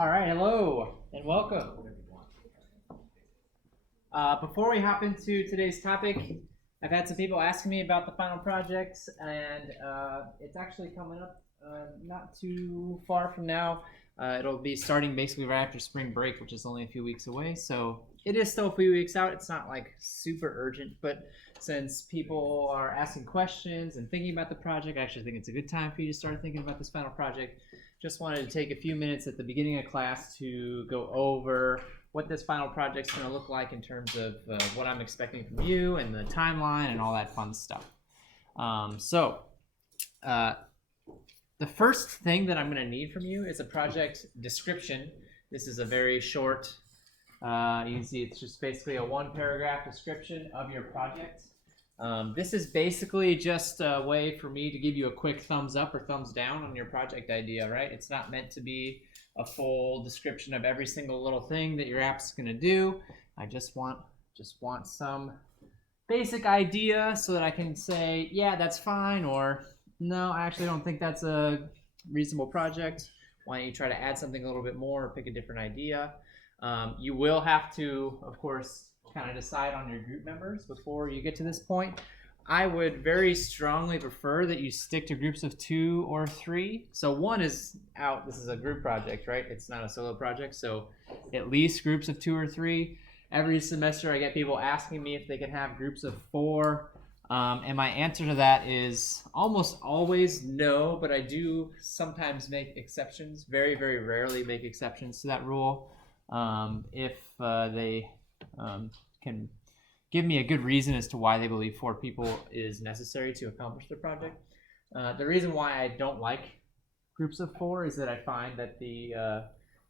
All right, hello and welcome. Before we hop into today's topic, I've had some people asking me about the final projects, and it's actually coming up not too far from now. It'll be starting basically right after spring break, which is only a few weeks away. So it is still a few weeks out. It's not like super urgent, but since people are asking questions and thinking about the project, I actually think it's a good time for you to start thinking about this final project. Just wanted to take a few minutes at the beginning of class to go over what this final project's going to look like in terms of what I'm expecting from you and the timeline and all that fun stuff. The first thing that I'm going to need from you is a project description. This is a very short, you can see it's just basically a one-paragraph description of your project. This is basically just a way for me to give you a quick thumbs up or thumbs down on your project idea, right? It's not meant to be a full description of every single little thing that your app's going to do. I just want some basic idea so that I can say, yeah, that's fine, or no, I actually don't think that's a reasonable project. Why don't you try to add something a little bit more or pick a different idea? You will have to, of course, kind of decide on your group members before you get to this point. I would very strongly prefer that you stick to groups of 2 or 3. So 1 is out. This is a group project, right? It's not a solo project. So at least groups of 2 or 3. Every semester I get people asking me if they can have groups of 4. And my answer to that is almost always no, but I do sometimes make exceptions, very, very rarely make exceptions to that rule. If they can give me a good reason as to why they believe 4 people is necessary to accomplish the project. The reason why I don't like groups of 4 is that I find that the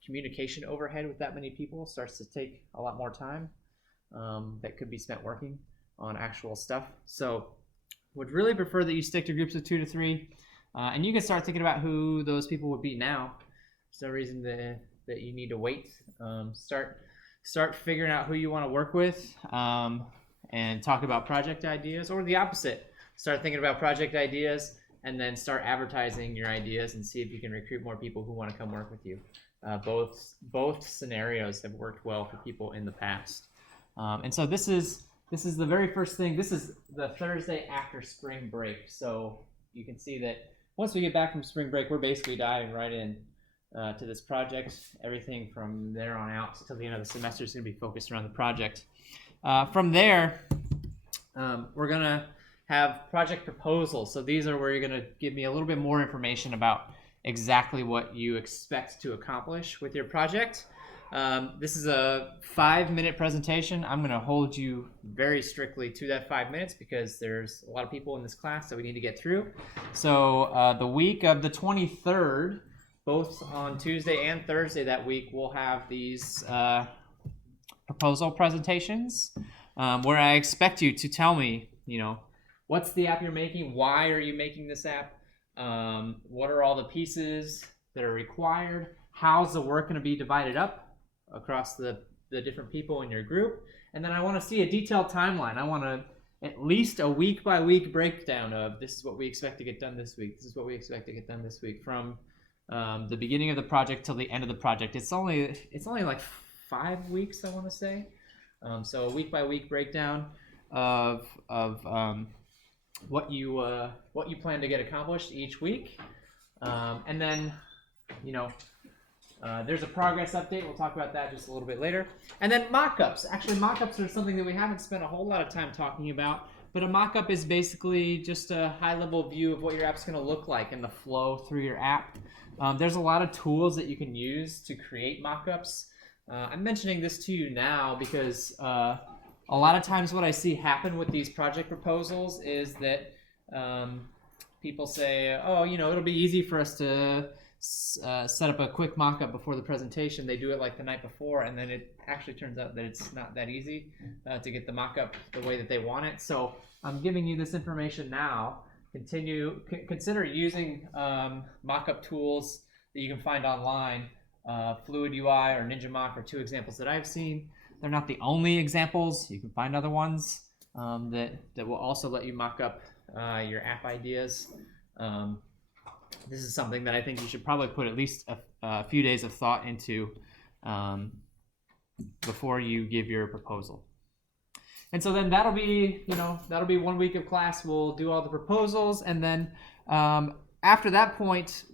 communication overhead with that many people starts to take a lot more time that could be spent working on actual stuff. So would really prefer that you stick to groups of 2 to 3, and you can start thinking about who those people would be now. There's no reason that you need to wait. Start figuring out who you want to work with, and talk about project ideas, or the opposite. Start thinking about project ideas and then start advertising your ideas and see if you can recruit more people who want to come work with you. Both scenarios have worked well for people in the past. And so this is the very first thing. This is the Thursday after spring break. So you can see that once we get back from spring break, we're basically diving right in to this project. Everything from there on out until the end of the semester is going to be focused around the project. From there, we're going to have project proposals. So these are where you're going to give me a little bit more information about exactly what you expect to accomplish with your project. This is a 5-minute presentation. I'm going to hold you very strictly to that 5 minutes because there's a lot of people in this class that we need to get through. So the week of the 23rd, both on Tuesday and Thursday that week, we'll have these proposal presentations where I expect you to tell me, what's the app you're making? Why are you making this app? What are all the pieces that are required? How's the work going to be divided up across the different people in your group? And then I want to see a detailed timeline. I want at least a week-by-week breakdown of this is what we expect to get done this week. This is what we expect to get done this week from the beginning of the project till the end of the project. It's only like 5 weeks, I want to say. So a week-by-week breakdown of what you plan to get accomplished each week, and then there's a progress update. We'll talk about that just a little bit later. And then mock-ups. Actually, mock-ups are something that we haven't spent a whole lot of time talking about, but a mock-up is basically just a high-level view of what your app's going to look like and the flow through your app. There's a lot of tools that you can use to create mock-ups. I'm mentioning this to you now because a lot of times what I see happen with these project proposals is that people say, oh, it'll be easy for us to set up a quick mock-up before the presentation. They do it like the night before, and then it actually turns out that it's not that easy to get the mock-up the way that they want it. So I'm giving you this information now. Consider using mock-up tools that you can find online. Fluid UI or Ninja Mock are 2 examples that I've seen. They're not the only examples. You can find other ones that will also let you mock up your app ideas. This is something that I think you should probably put at least a few days of thought into before you give your proposal. And so then that'll be 1 week of class. We'll do all the proposals, and then after that point,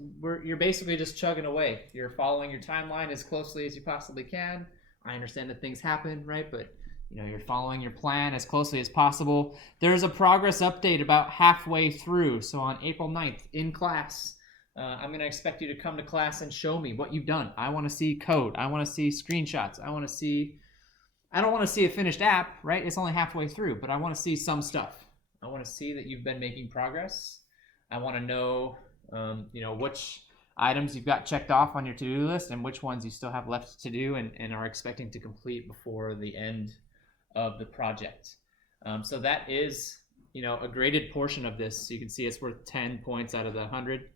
you're basically just chugging away. You're following your timeline as closely as you possibly can. I understand that things happen, right? But you're following your plan as closely as possible. There's a progress update about halfway through. So on April 9th in class, I'm going to expect you to come to class and show me what you've done. I want to see code. I want to see screenshots. I don't want to see a finished app, right? It's only halfway through, but I want to see some stuff. I want to see that you've been making progress. I want to know, which items you've got checked off on your to-do list and which ones you still have left to do and are expecting to complete before the end of the project. So that is, a graded portion of this. So you can see it's worth 10 points out of the 100.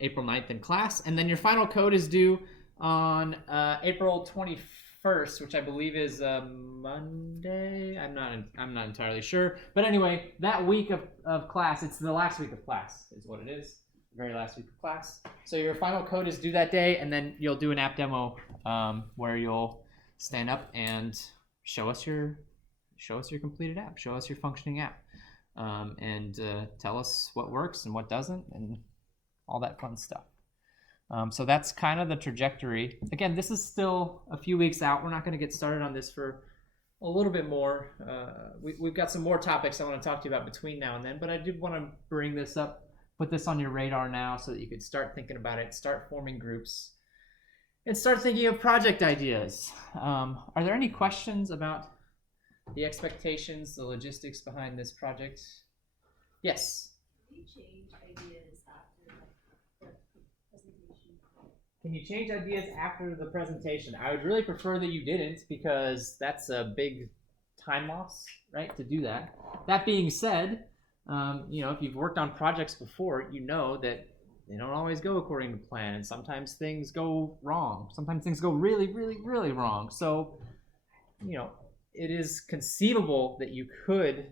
April 9th in class. And then your final code is due on April 21st, which I believe is Monday. I'm not entirely sure. But anyway, that week of class, it's the last week of class is what it is. The very last week of class. So your final code is due that day, and then you'll do an app demo where you'll stand up and show us your completed app, show us your functioning app, and tell us what works and what doesn't, and all that fun stuff. So that's kind of the trajectory. Again, this is still a few weeks out. We're not going to get started on this for a little bit more. We've got some more topics I want to talk to you about between now and then, but I did want to bring this up, put this on your radar now so that you could start thinking about it, start forming groups, and start thinking of project ideas. Are there any questions about the expectations, the logistics behind this project? Yes? Can you change ideas after the presentation? Can you change ideas after the presentation? I would really prefer that you didn't, because that's a big time loss, right, to do that. That being said, if you've worked on projects before, you know that they don't always go according to plan, and sometimes things go wrong. Sometimes things go really, really, really wrong. So, it is conceivable that you could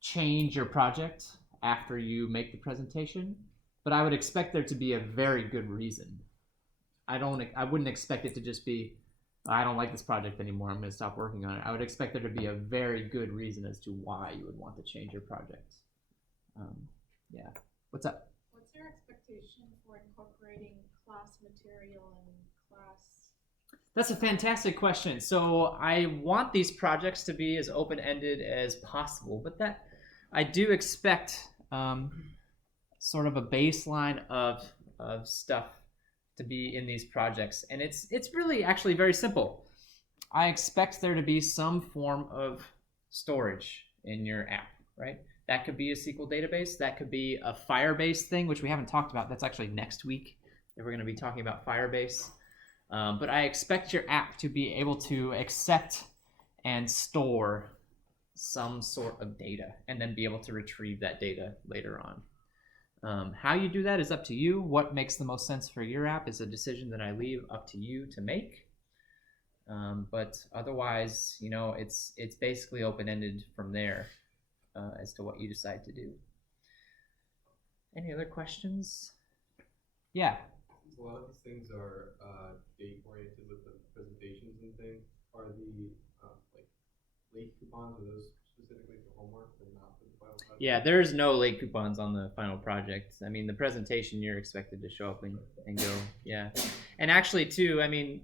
change your project after you make the presentation, but I would expect there to be a very good reason. I wouldn't expect it to just be, I don't like this project anymore, I'm going to stop working on it. I would expect there to be a very good reason as to why you would want to change your project. Yeah. What's up? What's your expectation for incorporating class material and class? That's a fantastic question. So I want these projects to be as open-ended as possible, but that I do expect sort of a baseline of stuff to be in these projects, and it's really actually very simple. I expect there to be some form of storage in your app, right? That could be a SQL database. That could be a Firebase thing, which we haven't talked about. That's actually next week that we're going to be talking about Firebase. But I expect your app to be able to accept and store some sort of data and then be able to retrieve that data later on. How you do that is up to you. What makes the most sense for your app is a decision that I leave up to you to make. But otherwise, it's basically open-ended from there as to what you decide to do. Any other questions? Yeah. A lot of these things are date-oriented with the presentations and things. Are the late coupons, are those specifically for homework and not for the final project? Yeah, there's no late coupons on the final project. I mean, the presentation, you're expected to show up and go. Yeah. And actually, too, I mean,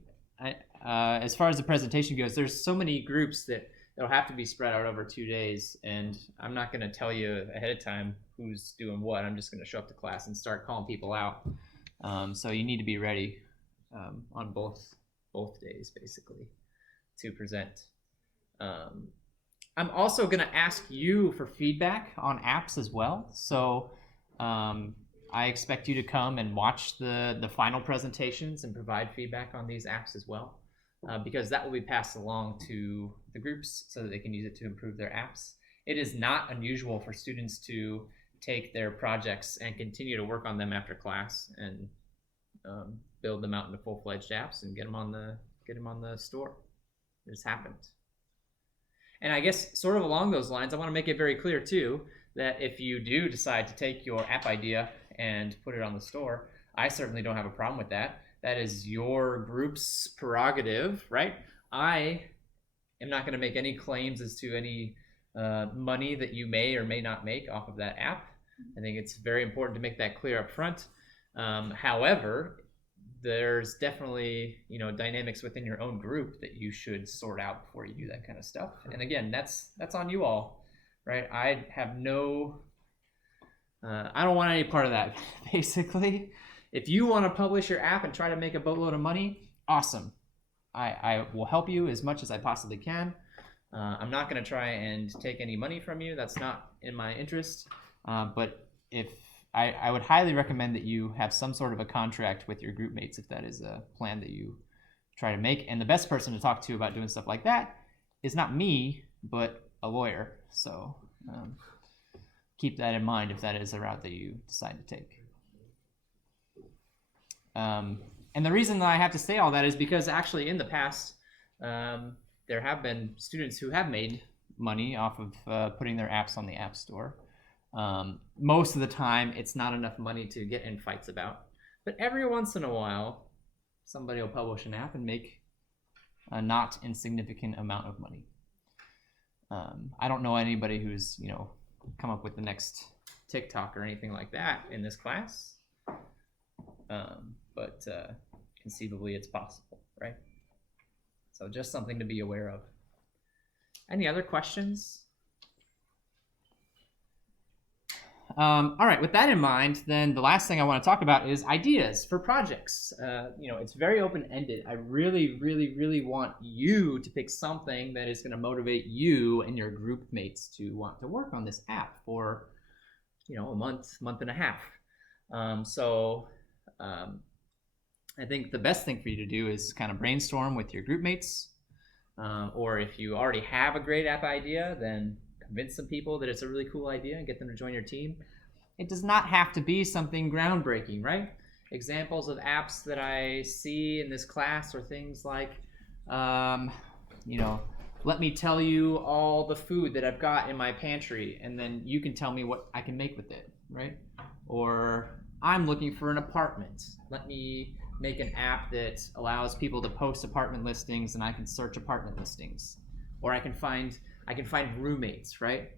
as far as the presentation goes, there's so many groups that it'll have to be spread out over 2 days, and I'm not going to tell you ahead of time who's doing what. I'm just going to show up to class and start calling people out. So you need to be ready on both days, basically, to present. I'm also going to ask you for feedback on apps as well. So I expect you to come and watch the final presentations and provide feedback on these apps as well, because that will be passed along to the groups so that they can use it to improve their apps. It is not unusual for students to take their projects and continue to work on them after class and build them out into full-fledged apps and get them on the store. It has happened. And I guess sort of along those lines, I want to make it very clear too that if you do decide to take your app idea and put it on the store, I certainly don't have a problem with that. That is your group's prerogative, right? I am not going to make any claims as to any money that you may or may not make off of that app. I think it's very important to make that clear up front. However, there's definitely, dynamics within your own group that you should sort out before you do that kind of stuff. And again, that's on you all, right? I have no, I don't want any part of that, basically. If you want to publish your app and try to make a boatload of money, awesome. I will help you as much as I possibly can. I'm not going to try and take any money from you. That's not in my interest. But if I would highly recommend that you have some sort of a contract with your group mates if that is a plan that you try to make. And the best person to talk to about doing stuff like that is not me, but a lawyer. So keep that in mind if that is a route that you decide to take. And the reason that I have to say all that is because actually in the past, there have been students who have made money off of putting their apps on the App Store. Most of the time, it's not enough money to get in fights about. But every once in a while, somebody will publish an app and make a not insignificant amount of money. I don't know anybody who's, come up with the next TikTok or anything like that in this class. But conceivably it's possible, right? So just something to be aware of. Any other questions? All right, with that in mind, then the last thing I want to talk about is ideas for projects. It's very open-ended. I really, really, really want you to pick something that is going to motivate you and your group mates to want to work on this app for, a month and a half. I think the best thing for you to do is kind of brainstorm with your group mates, or if you already have a great app idea, then convince some people that it's a really cool idea and get them to join your team. It does not have to be something groundbreaking, right? Examples of apps that I see in this class are things like, let me tell you all the food that I've got in my pantry, and then you can tell me what I can make with it, right? Or I'm looking for an apartment. Let me make an app that allows people to post apartment listings and I can search apartment listings. Or I can find roommates, right?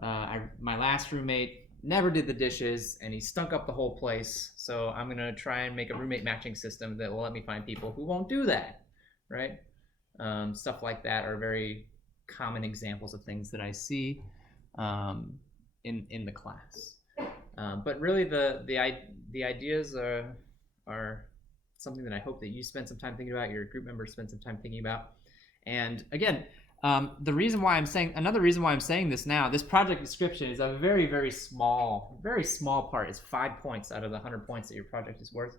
My last roommate never did the dishes and he stunk up the whole place. So I'm gonna try and make a roommate matching system that will let me find people who won't do that, right? Stuff like that are very common examples of things that I see in the class. But really the ideas are something that I hope that you spend some time thinking about, your group members spend some time thinking about. And again, another reason why I'm saying this now, this project description is a very, very small part. It's 5 points out of the 100 points that your project is worth.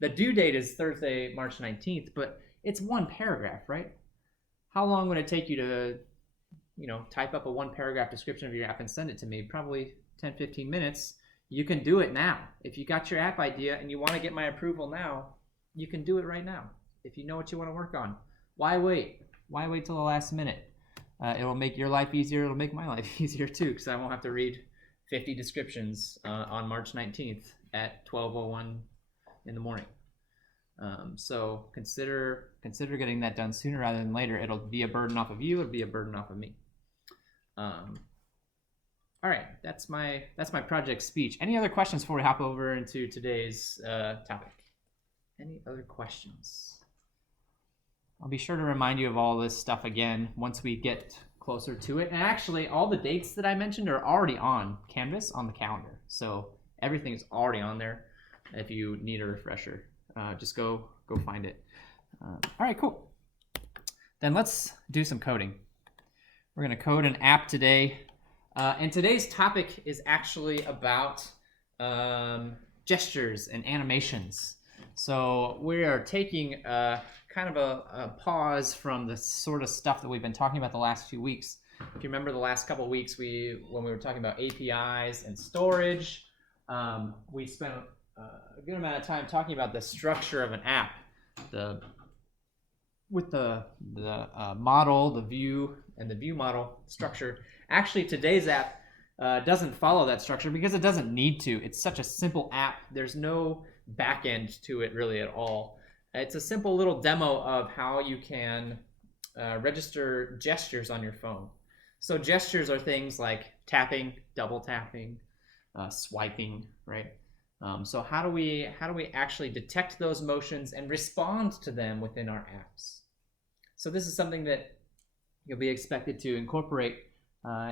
The due date is Thursday, March 19th, but it's one paragraph, right? How long would it take you to, type up a one paragraph description of your app and send it to me? Probably 10, 15 minutes. You can do it now. If you got your app idea and you want to get my approval now, you can do it right now. If you know what you want to work on, why wait? Why wait till the last minute? It'll make your life easier. It'll make my life easier too, because I won't have to read 50 descriptions on March 19th at 12:01 in the morning. So consider getting that done sooner rather than later. It'll be a burden off of you. It'll be a burden off of me. All right, that's my project speech. Any other questions before we hop over into today's topic? Any other questions? I'll be sure to remind you of all this stuff again once we get closer to it. And actually, all the dates that I mentioned are already on Canvas on the calendar. So everything's already on there. If you need a refresher, just go find it. All right, cool. Then let's do some coding. We're going to code an app today. And today's topic is actually about gestures and animations. So we are taking kind of a pause from the sort of stuff that we've been talking about the last few weeks. If you remember the last couple of weeks, when we were talking about APIs and storage, we spent a good amount of time talking about the structure of an app, with the model, the view, and the view model structure. Actually, today's app doesn't follow that structure because it doesn't need to. It's such a simple app. There's no back end to it really at all. It's a simple little demo of how you can register gestures on your phone. So gestures are things like tapping, double tapping, swiping, right? So how do we actually detect those motions and respond to them within our apps? So this is something that you'll be expected to incorporate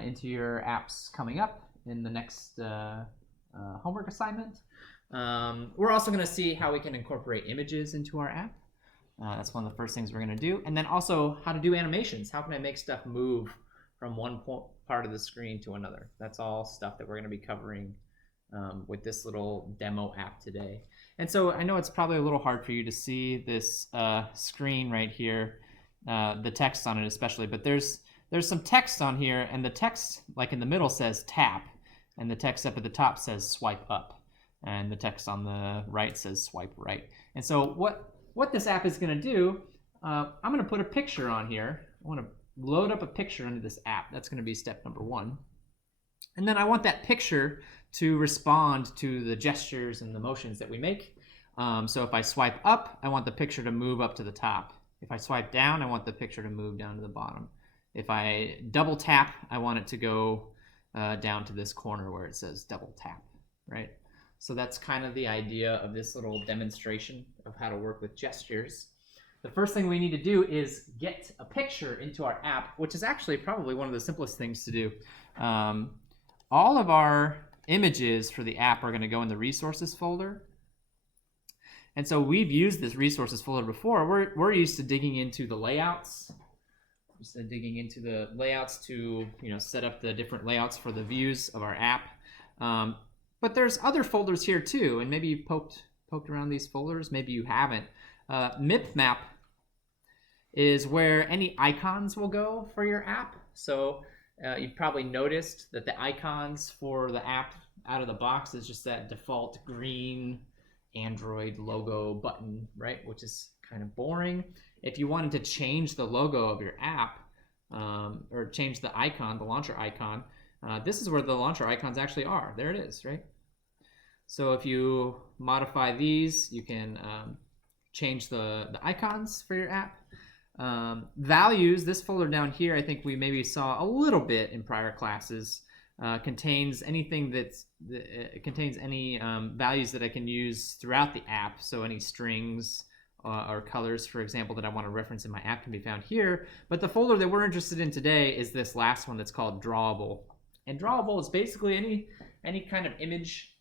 into your apps coming up in the next homework assignment. We're also going to see how we can incorporate images into our app. That's one of the first things we're going to do. And then also how to do animations. How can I make stuff move from one part of the screen to another? That's all stuff that we're going to be covering with this little demo app today. And so I know it's probably a little hard for you to see this screen right here, the text on it especially, but there's some text on here, and the text like in the middle says tap, and the text up at the top says swipe up, and the text on the right says swipe right. And so what this app is going to do, I'm going to put a picture on here. I want to load up a picture into this app. That's going to be step number 1. And then I want that picture to respond to the gestures and the motions that we make. So if I swipe up, I want the picture to move up to the top. If I swipe down, I want the picture to move down to the bottom. If I double tap, I want it to go down to this corner where it says double tap, right? So that's kind of the idea of this little demonstration of how to work with gestures. The first thing we need to do is get a picture into our app, which is actually probably one of the simplest things to do. All of our images for the app are going to go in the resources folder. And so we've used this resources folder before. We're used to digging into the layouts, to set up the different layouts for the views of our app. But there's other folders here too, and maybe you've poked around these folders, maybe you haven't. MIP map is where any icons will go for your app. So you've probably noticed that the icons for the app out of the box is just that default green Android logo button, right? Which is kind of boring. If you wanted to change the logo of your app, or change the icon, the launcher icon, this is where the launcher icons actually are. There it is, right? So if you modify these, you can change the icons for your app. Values, this folder down here, I think we maybe saw a little bit in prior classes, contains anything contains any values that I can use throughout the app. So any strings or colors, for example, that I want to reference in my app can be found here. But the folder that we're interested in today is this last one that's called drawable. And drawable is basically any kind of image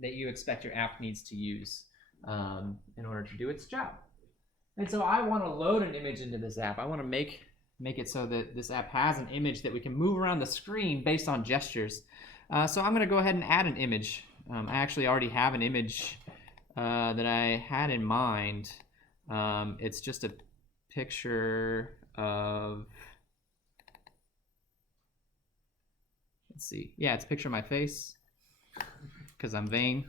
that you expect your app needs to use in order to do its job. And so I want to load an image into this app. I want to make it so that this app has an image that we can move around the screen based on gestures. So I'm going to go ahead and add an image. I actually already have an image that I had in mind. It's just a picture of, let's see. Yeah, it's a picture of my face because I'm vain.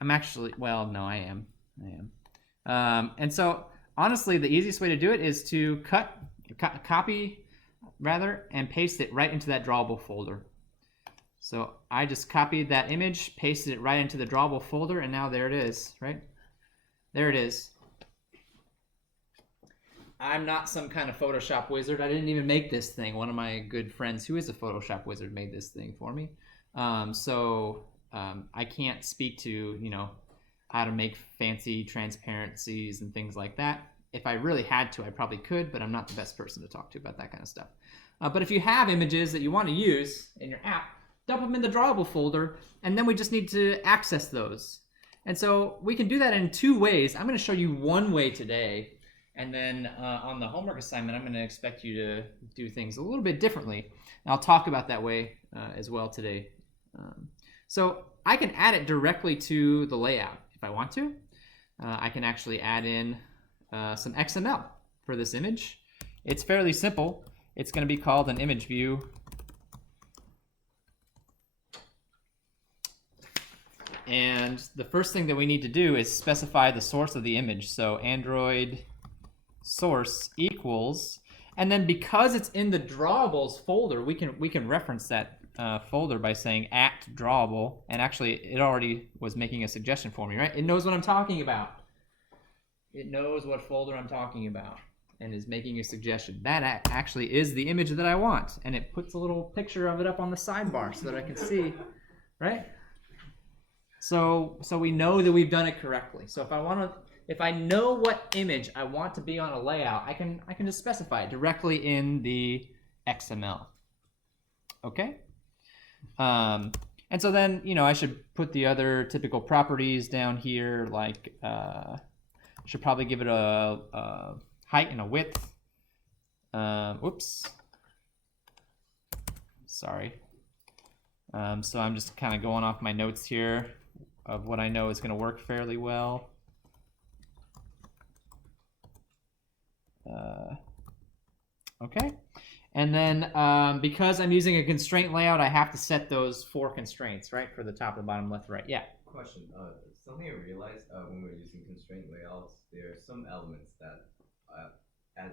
I'm actually, well, no, I am. And so honestly, the easiest way to do it is to copy rather, and paste it right into that drawable folder. So I just copied that image, pasted it right into the drawable folder, and now there it is, right? There it is. I'm not some kind of Photoshop wizard. I didn't even make this thing. One of my good friends who is a Photoshop wizard made this thing for me. I can't speak to, how to make fancy transparencies and things like that. If I really had to, I probably could, but I'm not the best person to talk to about that kind of stuff. But if you have images that you want to use in your app, dump them in the drawable folder, and then we just need to access those. And so we can do that in 2 ways. I'm going to show you one way today, and then on the homework assignment, I'm going to expect you to do things a little bit differently. And I'll talk about that way as well today. So I can add it directly to the layout if I want to. I can actually add in some XML for this image. It's fairly simple. It's going to be called an image view. And the first thing that we need to do is specify the source of the image. So Android source equals, and then because it's in the drawables folder, we can reference that folder by saying @drawable, and actually it already was making a suggestion for me, right? It knows what I'm talking about. It knows what folder I'm talking about and is making a suggestion. That actually is the image that I want, and it puts a little picture of it up on the sidebar so that I can see, right? So we know that we've done it correctly. So if I know what image I want to be on a layout, I can just specify it directly in the XML. Okay? And so then, I should put the other typical properties down here, like should probably give it a height and a width. Whoops. Sorry. So I'm just kind of going off my notes here of what I know is going to work fairly well. Okay. And then because I'm using a constraint layout, I have to set those 4 constraints, right? For the top, the bottom, left, right. Yeah. Question. Something I realized when we were using constraint layouts, there are some elements that at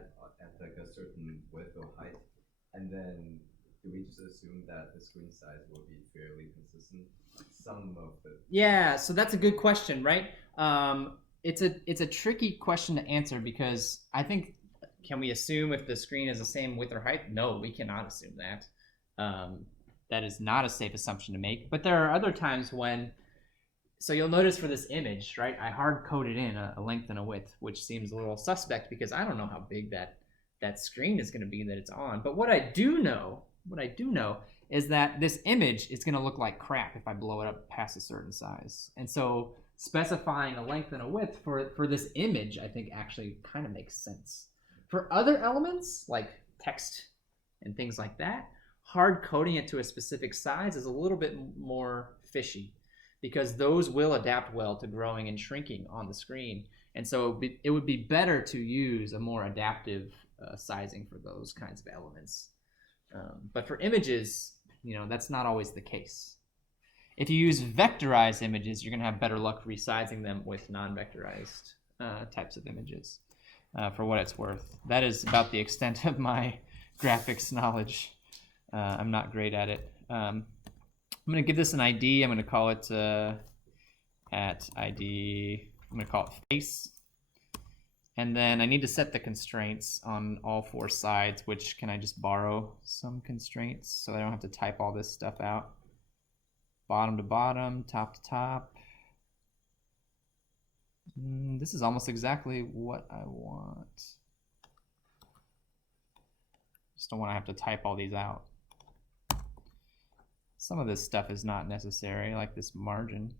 like a certain width or height, and then do we just assume that the screen size will be fairly consistent? Some of the Yeah, so that's a good question, right? It's a tricky question to answer because I think, can we assume if the screen is the same width or height? No, we cannot assume that. That is not a safe assumption to make. But there are other times when, so you'll notice for this image, right? I hard coded in a length and a width, which seems a little suspect because I don't know how big that screen is going to be that it's on. But what I do know is that this image is going to look like crap if I blow it up past a certain size. And so specifying a length and a width for this image, I think actually kind of makes sense. For other elements like text and things like that, hard coding it to a specific size is a little bit more fishy because those will adapt well to growing and shrinking on the screen. And so it would be better to use a more adaptive sizing for those kinds of elements. But for images, that's not always the case. If you use vectorized images, you're going to have better luck resizing them with non-vectorized types of images, for what it's worth. That is about the extent of my graphics knowledge. I'm not great at it. I'm going to give this an ID. I'm going to call it at ID. I'm going to call it face. And then I need to set the constraints on all 4 sides, which can I just borrow some constraints so I don't have to type all this stuff out. Bottom to bottom, top to top. This is almost exactly what I want. Just don't want to have to type all these out. Some of this stuff is not necessary, like this margin.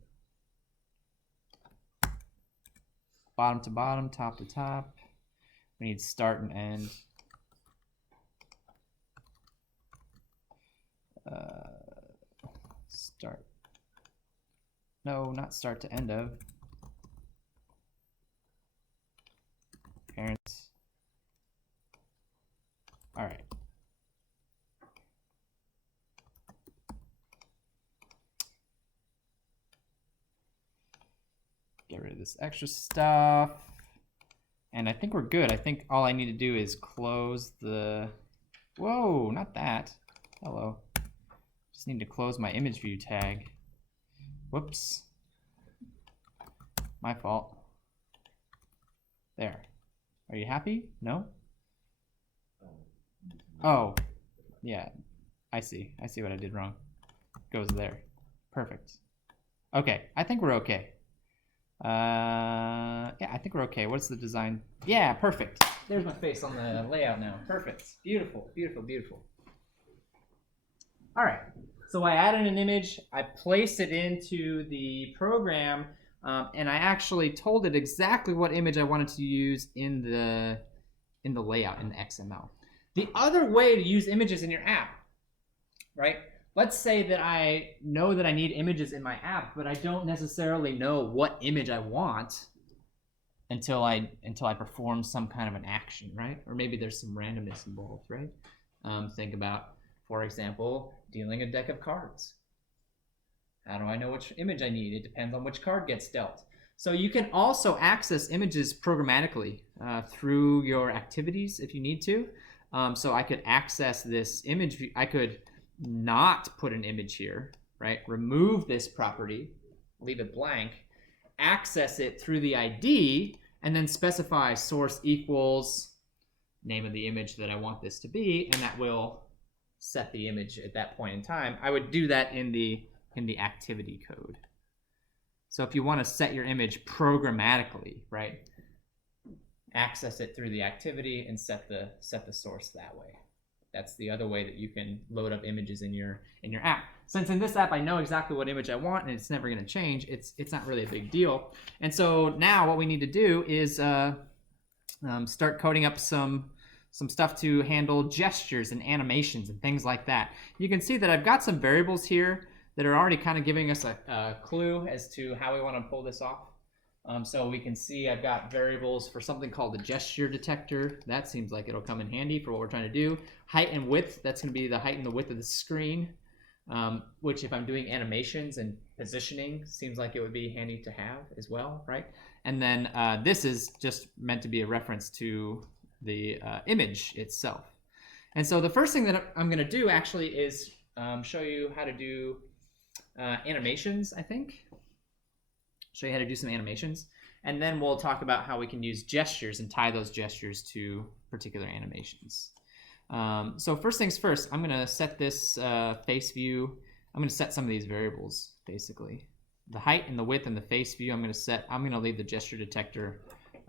Bottom to bottom, top to top. We need start and end. Start. No, not start to end of. Parents. All right. Get rid of this extra stuff. And I think we're good. I think all I need to do is close the... Whoa, not that. Hello. Just need to close my image view tag. Whoops. My fault. There. Are you happy? No? Oh. Yeah. I see. I see what I did wrong. Goes there. Perfect. Okay. I think we're okay. Yeah, I think we're okay. What's the design? Yeah, perfect. There's my face on the layout now. Perfect. Beautiful, beautiful, beautiful. All right. So I added an image. I placed it into the program, and I actually told it exactly what image I wanted to use in the layout in the XML. The other way to use images in your app, right? Let's say that I know that I need images in my app, but I don't necessarily know what image I want until I perform some kind of an action, right? Or maybe there's some randomness involved, right? Think about, for example, dealing a deck of cards. How do I know which image I need? It depends on which card gets dealt. So you can also access images programmatically through your activities if you need to. So I could access this image view. I could not put an image here, right? Remove this property, leave it blank, access it through the ID, and then specify source equals name of the image that I want this to be, and that will set the image at that point in time. I would do that in the activity code. So if you want to set your image programmatically, right, access it through the activity and set the source that way. That's the other way that you can load up images in your app. Since in this app I know exactly what image I want and it's never going to change, it's not really a big deal. And so now what we need to do is start coding up some stuff to handle gestures and animations and things like that. You can see that I've got some variables here that are already kind of giving us a clue as to how we want to pull this off. So we can see I've got variables for something called the gesture detector. That seems like it'll come in handy for what we're trying to do. Height and width, that's going to be the height and the width of the screen, which if I'm doing animations and positioning, seems like it would be handy to have as well, right? And then this is just meant to be a reference to the image itself. And so the first thing that I'm going to do actually is show you how to do animations, I think. Show you how to do some animations, and then we'll talk about how we can use gestures and tie those gestures to particular animations. So first things first, I'm going to set this face view. I'm going to set some of these variables, basically. The height and the width and the face view I'm going to leave the gesture detector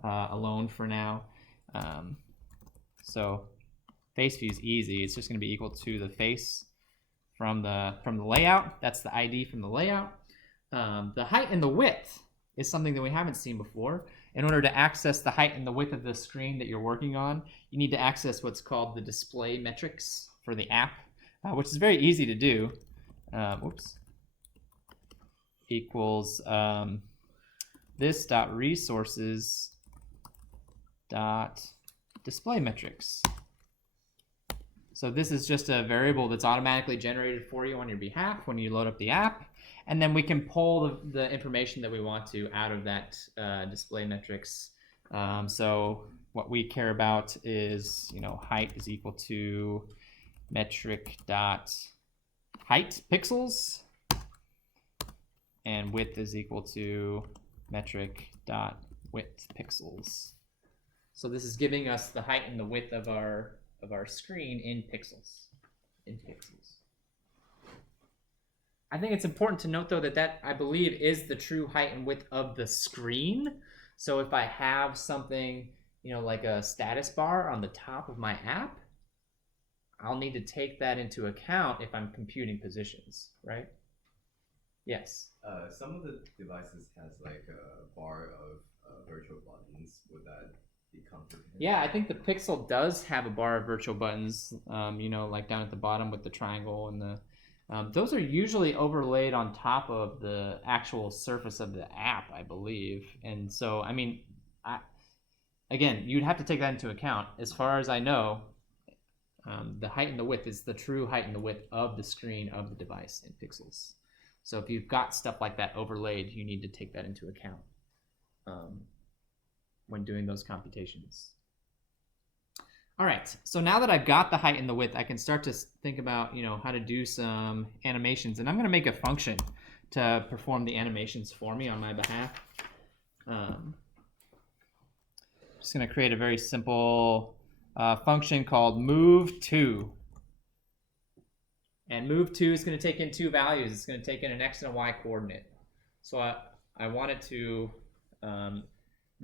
alone for now. So face view is easy. It's just going to be equal to the face from the layout. That's the ID from the layout. The height and the width is something that we haven't seen before. In order to access the height and the width of the screen that you're working on, you need to access what's called the display metrics for the app, which is very easy to do. Equals this dot resources dot display metrics. So this is just a variable that's automatically generated for you on your behalf when you load up the app. And then we can pull the information that we want to out of that display metrics. So what we care about is, height is equal to metric dot height pixels, and width is equal to metric dot width pixels. So this is giving us the height and the width of our screen in pixels. I think it's important to note, though, that I believe is the true height and width of the screen. So if I have something, like a status bar on the top of my app, I'll need to take that into account if I'm computing positions, right? Yes. Some of the devices has like a bar of virtual buttons. Would that be comfortable? Yeah, I think the Pixel does have a bar of virtual buttons, like down at the bottom with the triangle and the those are usually overlaid on top of the actual surface of the app, I believe. And so, again, you'd have to take that into account. As far as I know, the height and the width is the true height and the width of the screen of the device in pixels. So if you've got stuff like that overlaid, you need to take that into account when doing those computations. All right, so now that I've got the height and the width, I can start to think about, how to do some animations. And I'm going to make a function to perform the animations for me on my behalf. Just going to create a very simple function called move2. And move2 is going to take in two values. It's going to take in an x and a y coordinate. So I want it to...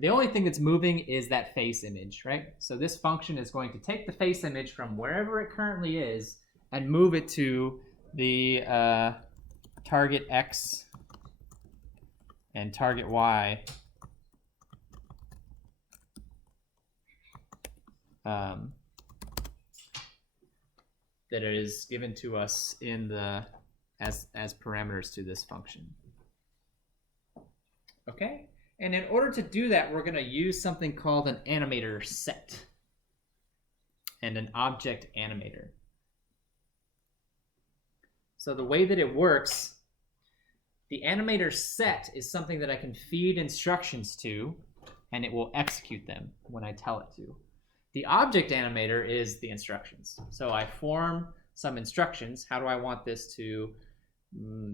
the only thing that's moving is that face image, right? So this function is going to take the face image from wherever it currently is and move it to the target X and target Y that is given to us in the as parameters to this function. Okay? And in order to do that, we're going to use something called an animator set and an object animator. So the way that it works, the animator set is something that I can feed instructions to, and it will execute them when I tell it to. The object animator is the instructions. So I form some instructions. How do I want this to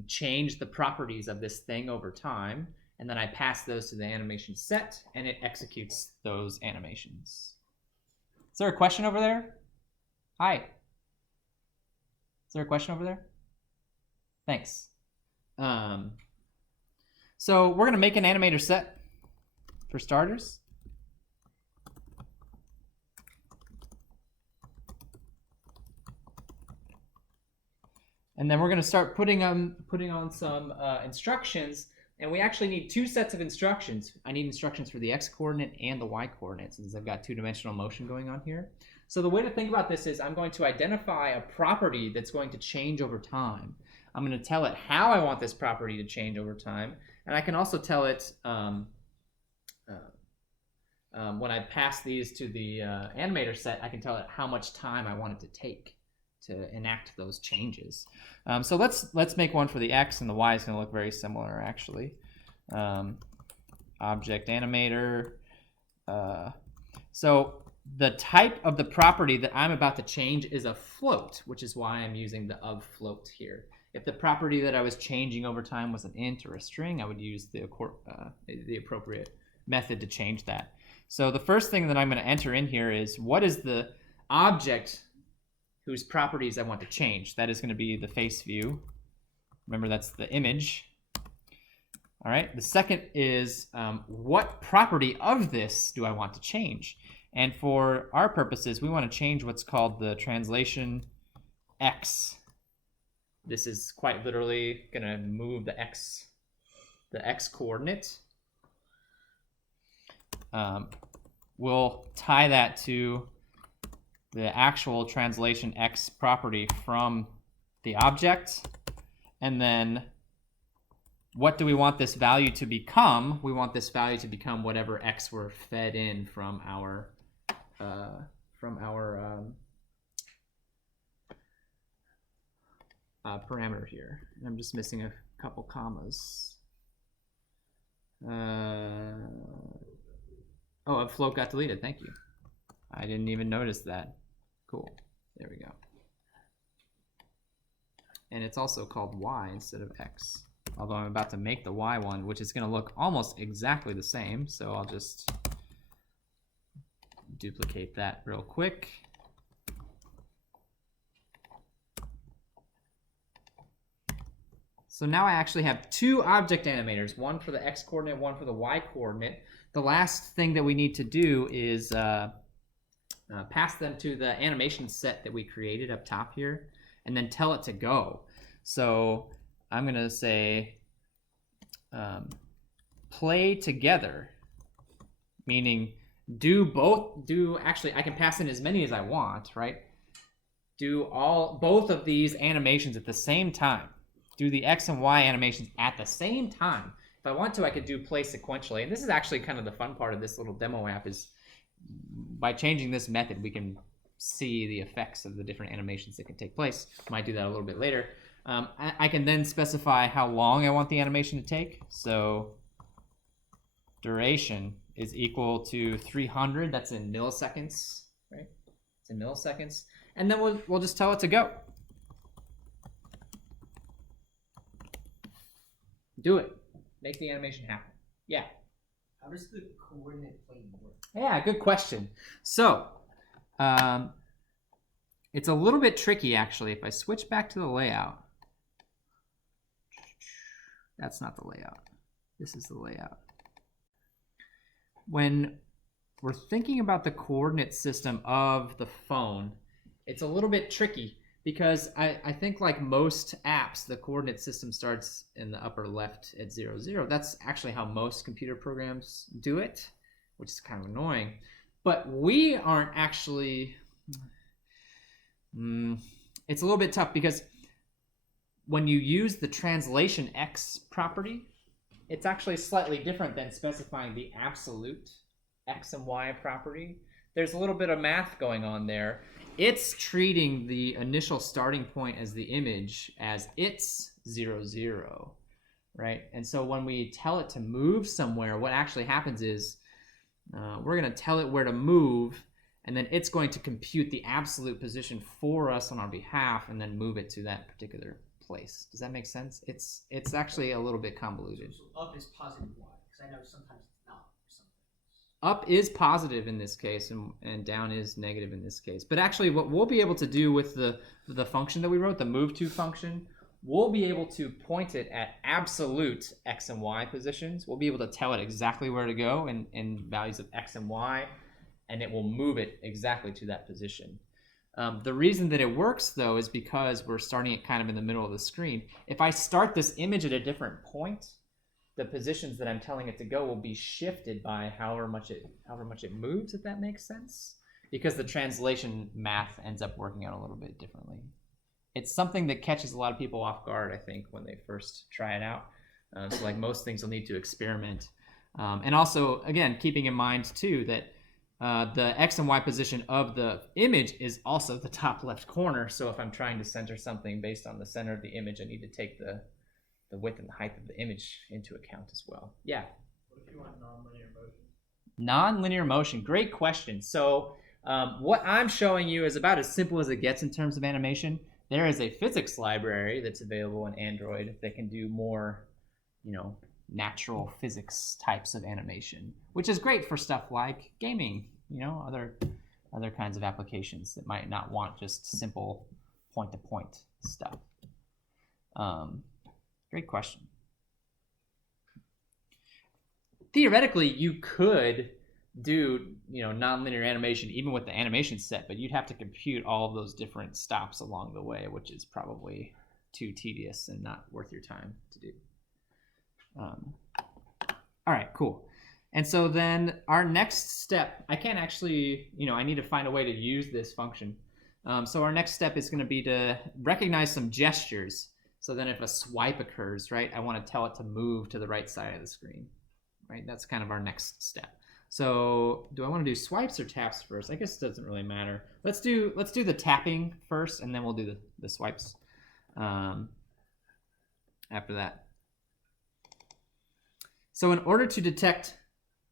change the properties of this thing over time? And then I pass those to the animation set, and it executes those animations. Is there a question over there? Hi. Is there a question over there? Thanks. So we're going to make an animator set for starters. And then we're going to start putting on some instructions. And we actually need two sets of instructions. I need instructions for the x-coordinate and the y-coordinate, since I've got two-dimensional motion going on here. So the way to think about this is I'm going to identify a property that's going to change over time. I'm going to tell it how I want this property to change over time. And I can also tell it, when I pass these to the animator set, I can tell it how much time I want it to take to enact those changes. So let's make one for the x, and the y is going to look very similar, actually. Object animator. So the type of the property that I'm about to change is a float, which is why I'm using the of float here. If the property that I was changing over time was an int or a string, I would use the appropriate method to change that. So the first thing that I'm going to enter in here is what is the object whose properties I want to change. That is going to be the face view. Remember, that's the image. All right. The second is what property of this do I want to change? And for our purposes, we want to change what's called the translation x. This is quite literally going to move the x coordinate. We'll tie that to the actual translation x property from the object. And then what do we want this value to become? We want this value to become whatever x we're fed in from our parameter here. And I'm just missing a couple commas. Oh, a float got deleted. Thank you. I didn't even notice that. Cool. There we go. And it's also called y instead of x. Although I'm about to make the y one, which is going to look almost exactly the same. So I'll just duplicate that real quick. So now I actually have two object animators, one for the x-coordinate, one for the y-coordinate. The last thing that we need to do is pass them to the animation set that we created up top here, and then tell it to go. So I'm going to say play together, meaning actually I can pass in as many as I want, right? Do both of these animations at the same time. Do the X and Y animations at the same time. If I want to, I could do play sequentially. And this is actually kind of the fun part of this little demo app is by changing this method, we can see the effects of the different animations that can take place. Might do that a little bit later. I can then specify how long I want the animation to take. So duration is equal to 300. That's in milliseconds, right? It's in milliseconds. And then we'll just tell it to go. Do it. Make the animation happen. Yeah. How does the coordinate plane work? Yeah, good question. So, it's a little bit tricky, actually. If I switch back to the layout, that's not the layout. This is the layout. When we're thinking about the coordinate system of the phone, it's a little bit tricky because I think like most apps, the coordinate system starts in the upper left at 0, 0. That's actually how most computer programs do it, which is kind of annoying. But we aren't actually, it's a little bit tough because when you use the translation X property, it's actually slightly different than specifying the absolute X and Y property. There's a little bit of math going on there. It's treating the initial starting point as the image as its 0, 0, right? And so when we tell it to move somewhere, what actually happens is we're going to tell it where to move, and then it's going to compute the absolute position for us on our behalf and then move it to that particular place. Does that make sense? It's actually a little bit convoluted. So up is positive y, because I know sometimes it's not or something. Up is positive in this case, and down is negative in this case. But actually, what we'll be able to do with the function that we wrote, the move to function, we'll be able to point it at absolute x and y positions. We'll be able to tell it exactly where to go in values of x and y, and it will move it exactly to that position. The reason that it works, though, is because we're starting it kind of in the middle of the screen. If I start this image at a different point, the positions that I'm telling it to go will be shifted by however much it moves, if that makes sense, because the translation math ends up working out a little bit differently. It's something that catches a lot of people off guard, I think, when they first try it out. So like most things, you'll need to experiment. And also, again, keeping in mind, too, that the x and y position of the image is also the top left corner. So if I'm trying to center something based on the center of the image, I need to take the width and the height of the image into account as well. Yeah? What if you want nonlinear motion? Nonlinear motion, great question. So what I'm showing you is about as simple as it gets in terms of animation. There is a physics library that's available in Android that can do more, natural physics types of animation, which is great for stuff like gaming, other kinds of applications that might not want just simple point-to-point stuff. Great question. Theoretically, you could do, nonlinear animation even with the animation set, but you'd have to compute all of those different stops along the way, which is probably too tedious and not worth your time to do. All right, cool. And so then our next step, I can't actually, I need to find a way to use this function. So our next step is going to be to recognize some gestures. So then if a swipe occurs, right, I want to tell it to move to the right side of the screen, right? That's kind of our next step. So do I want to do swipes or taps first? I guess it doesn't really matter. Let's do the tapping first, and then we'll do the swipes after that. So in order to detect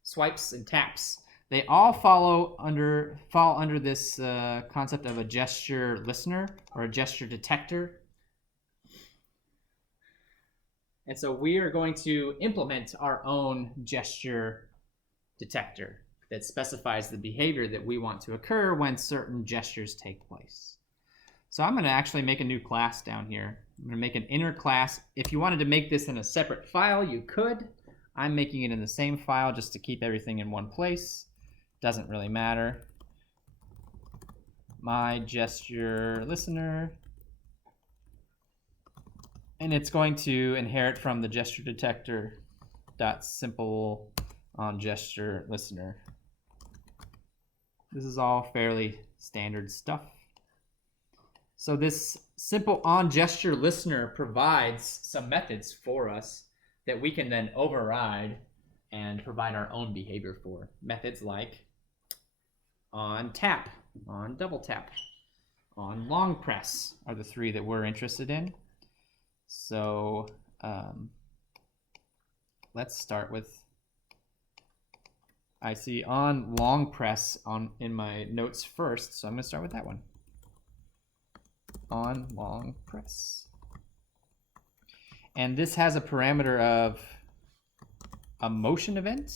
swipes and taps, they all fall under this concept of a gesture listener or a gesture detector. And so we are going to implement our own gesture detector that specifies the behavior that we want to occur when certain gestures take place. So I'm going to actually make a new class down here. I'm going to make an inner class. If you wanted to make this in a separate file, you could. I'm making it in the same file just to keep everything in one place. Doesn't really matter. My gesture listener. And it's going to inherit from the gesture detector dot simple on gesture listener. This is all fairly standard stuff. So this simple on gesture listener provides some methods for us that we can then override and provide our own behavior for. Methods like on tap, on double tap, on long press are the three that we're interested in. So let's start with, I see on long press in my notes first, so I'm going to start with that one. On long press. And this has a parameter of a motion event,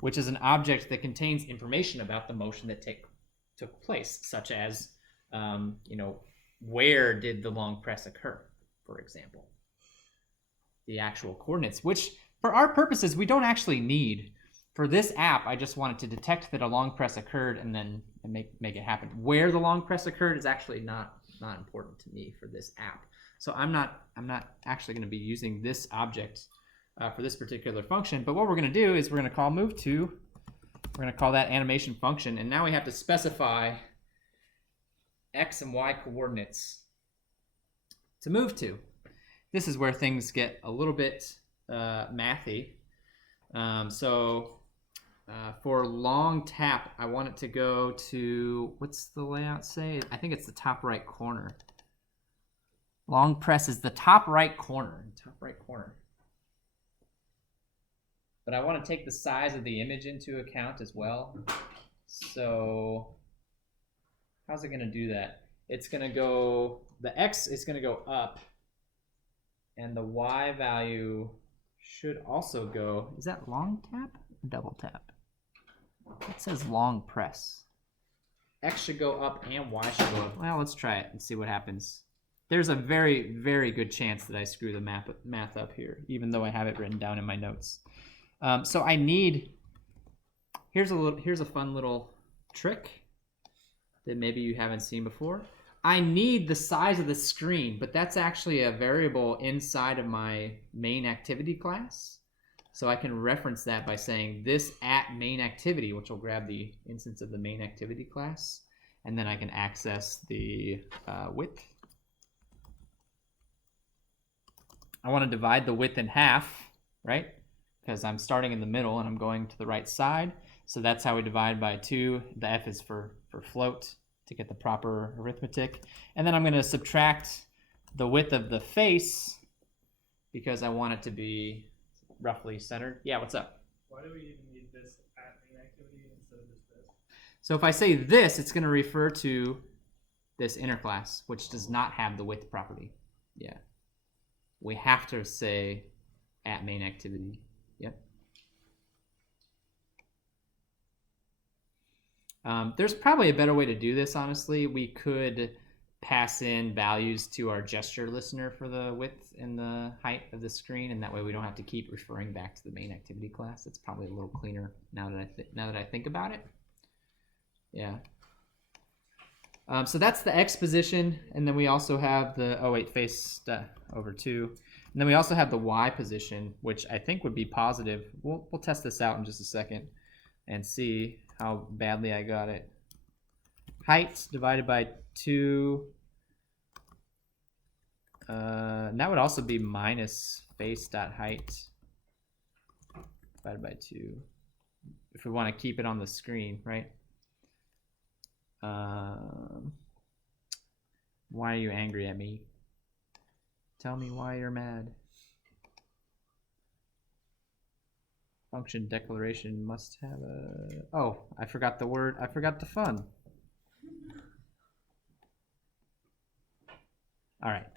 which is an object that contains information about the motion that took place, such as, where did the long press occur, for example. The actual coordinates, which for our purposes, we don't actually need. For this app, I just wanted to detect that a long press occurred and then make it happen. Where the long press occurred is actually not important to me for this app. So I'm not actually going to be using this object for this particular function. But what we're going to do is we're going to call move to. We're going to call that animation function, and now we have to specify x and y coordinates to move to. This is where things get a little bit mathy. For long tap, I want it to go to, what's the layout say? I think it's the top right corner. Long press is the top right corner. But I want to take the size of the image into account as well. So how's it going to do that? It's going to go, the x is going to go up, and the y value should also go, is that long tap or double tap? It says long press. X should go up and y should go up. Well, let's try it and see what happens. There's a very, very good chance that I screw the math up here, even though I have it written down in my notes. So I need, here's a fun little trick that maybe you haven't seen before. I need the size of the screen, but that's actually a variable inside of my main activity class. So I can reference that by saying this at main activity, which will grab the instance of the main activity class, and then I can access the width. I want to divide the width in half, right? Because I'm starting in the middle and I'm going to the right side. So that's how we divide by 2. The F is for float to get the proper arithmetic. And then I'm going to subtract the width of the face because I want it to be roughly centered. Yeah, what's up? Why do we even need this at main activity instead of just this? So if I say this, it's going to refer to this inner class, which does not have the width property. Yeah. We have to say at main activity. Yep. There's probably a better way to do this, honestly. We could pass in values to our gesture listener for the width and the height of the screen, and that way we don't have to keep referring back to the main activity class. It's probably a little cleaner now that I think about it. Yeah. So that's the X position, and then we also have the, oh wait, face over 2. And then we also have the Y position, which I think would be positive. We'll test this out in just a second and see how badly I got it. Height divided by 2. That would also be minus face.height divided by 2. If we want to keep it on the screen, right? Why are you angry at me? Tell me why you're mad. Function declaration must have a... Oh, I forgot the word. I forgot the fun. All right.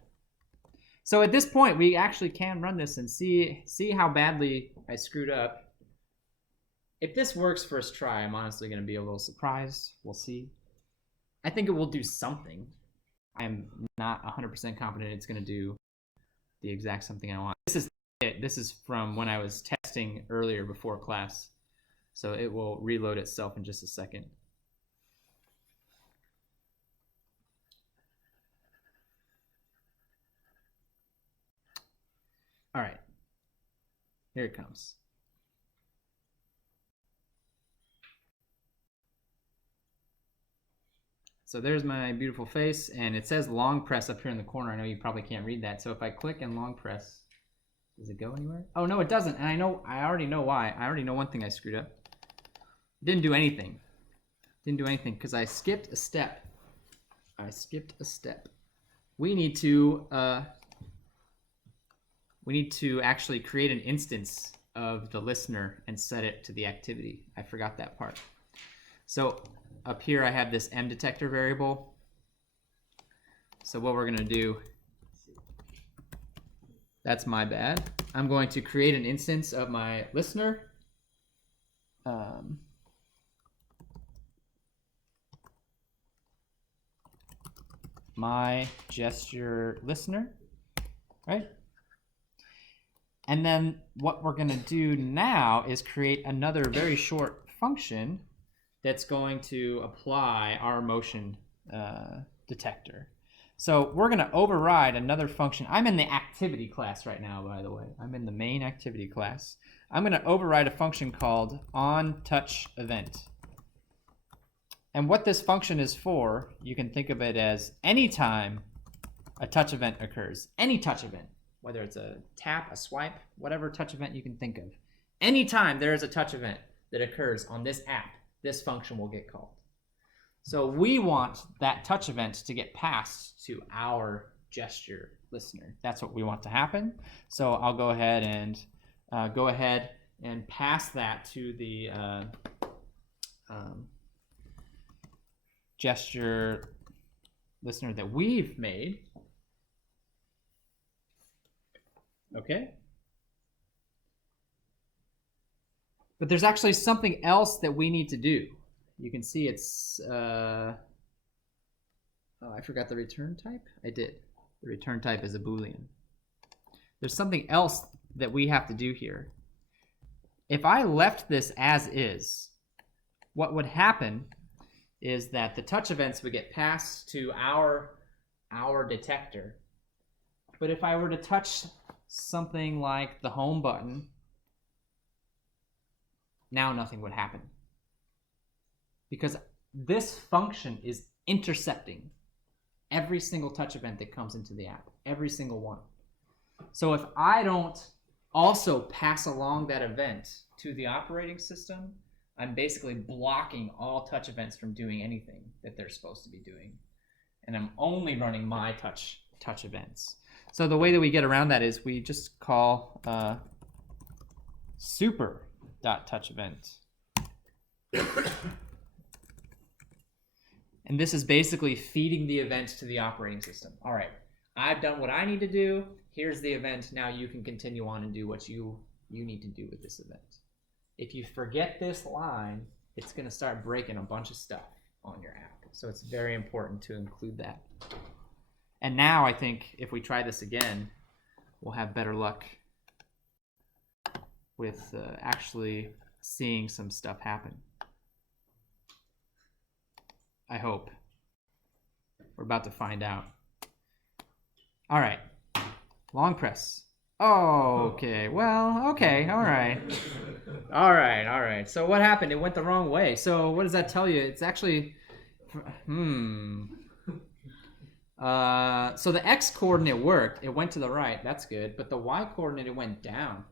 So at this point, we actually can run this and see how badly I screwed up. If this works first try, I'm honestly going to be a little surprised. We'll see. I think it will do something. I'm not 100% confident it's going to do the exact something I want. This is it. This is from when I was testing earlier before class. So it will reload itself in just a second. All right. Here it comes. So there's my beautiful face, and it says long press up here in the corner. I know you probably can't read that. So if I click and long press, does it go anywhere? Oh no, it doesn't. And I already know why. I already know one thing I screwed up. Didn't do anything. Didn't do anything because I skipped a step. We need to actually create an instance of the listener and set it to the activity. I forgot that part. So up here I have this M detector variable. So what we're gonna do, that's my bad. I'm going to create an instance of my listener. My gesture listener, right? And then what we're gonna do now is create another very short function that's going to apply our motion detector. So we're gonna override another function. I'm in the activity class right now, by the way. I'm in the main activity class. I'm gonna override a function called onTouchEvent. And what this function is for, you can think of it as anytime a touch event occurs, any touch event, whether it's a tap, a swipe, whatever touch event you can think of. Anytime there is a touch event that occurs on this app, this function will get called. So we want that touch event to get passed to our gesture listener. That's what we want to happen. So I'll go ahead and pass that to the gesture listener that we've made. Okay. But there's actually something else that we need to do. You can see it's, oh, I forgot the return type. I did. The return type is a Boolean. There's something else that we have to do here. If I left this as is, what would happen is that the touch events would get passed to our detector. But if I were to touch something like the home button, now nothing would happen. Because this function is intercepting every single touch event that comes into the app, every single one. So if I don't also pass along that event to the operating system, I'm basically blocking all touch events from doing anything that they're supposed to be doing. And I'm only running my touch events. So the way that we get around that is we just call super.touchEvent. And this is basically feeding the event to the operating system. All right, I've done what I need to do. Here's the event. Now you can continue on and do what you need to do with this event. If you forget this line, it's going to start breaking a bunch of stuff on your app. So it's very important to include that. And now I think if we try this again, we'll have better luck with actually seeing some stuff happen. I hope. We're about to find out. All right. Long press. Oh, okay. Well, okay. All right. All right. So what happened? It went the wrong way. So what does that tell you? It's actually, so the X coordinate worked. It went to the right. That's good. But the Y coordinate, it went down.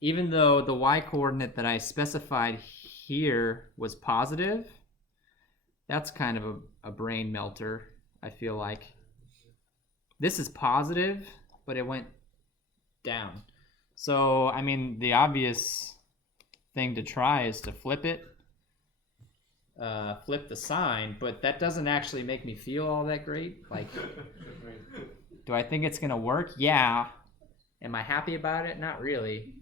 Even though the Y coordinate that I specified here was positive, that's kind of a brain melter, I feel like. This is positive, but it went down. So, I mean, the obvious thing to try is to flip it, flip the sign, but that doesn't actually make me feel all that great. Like, do I think it's gonna work? Yeah. Am I happy about it? Not really.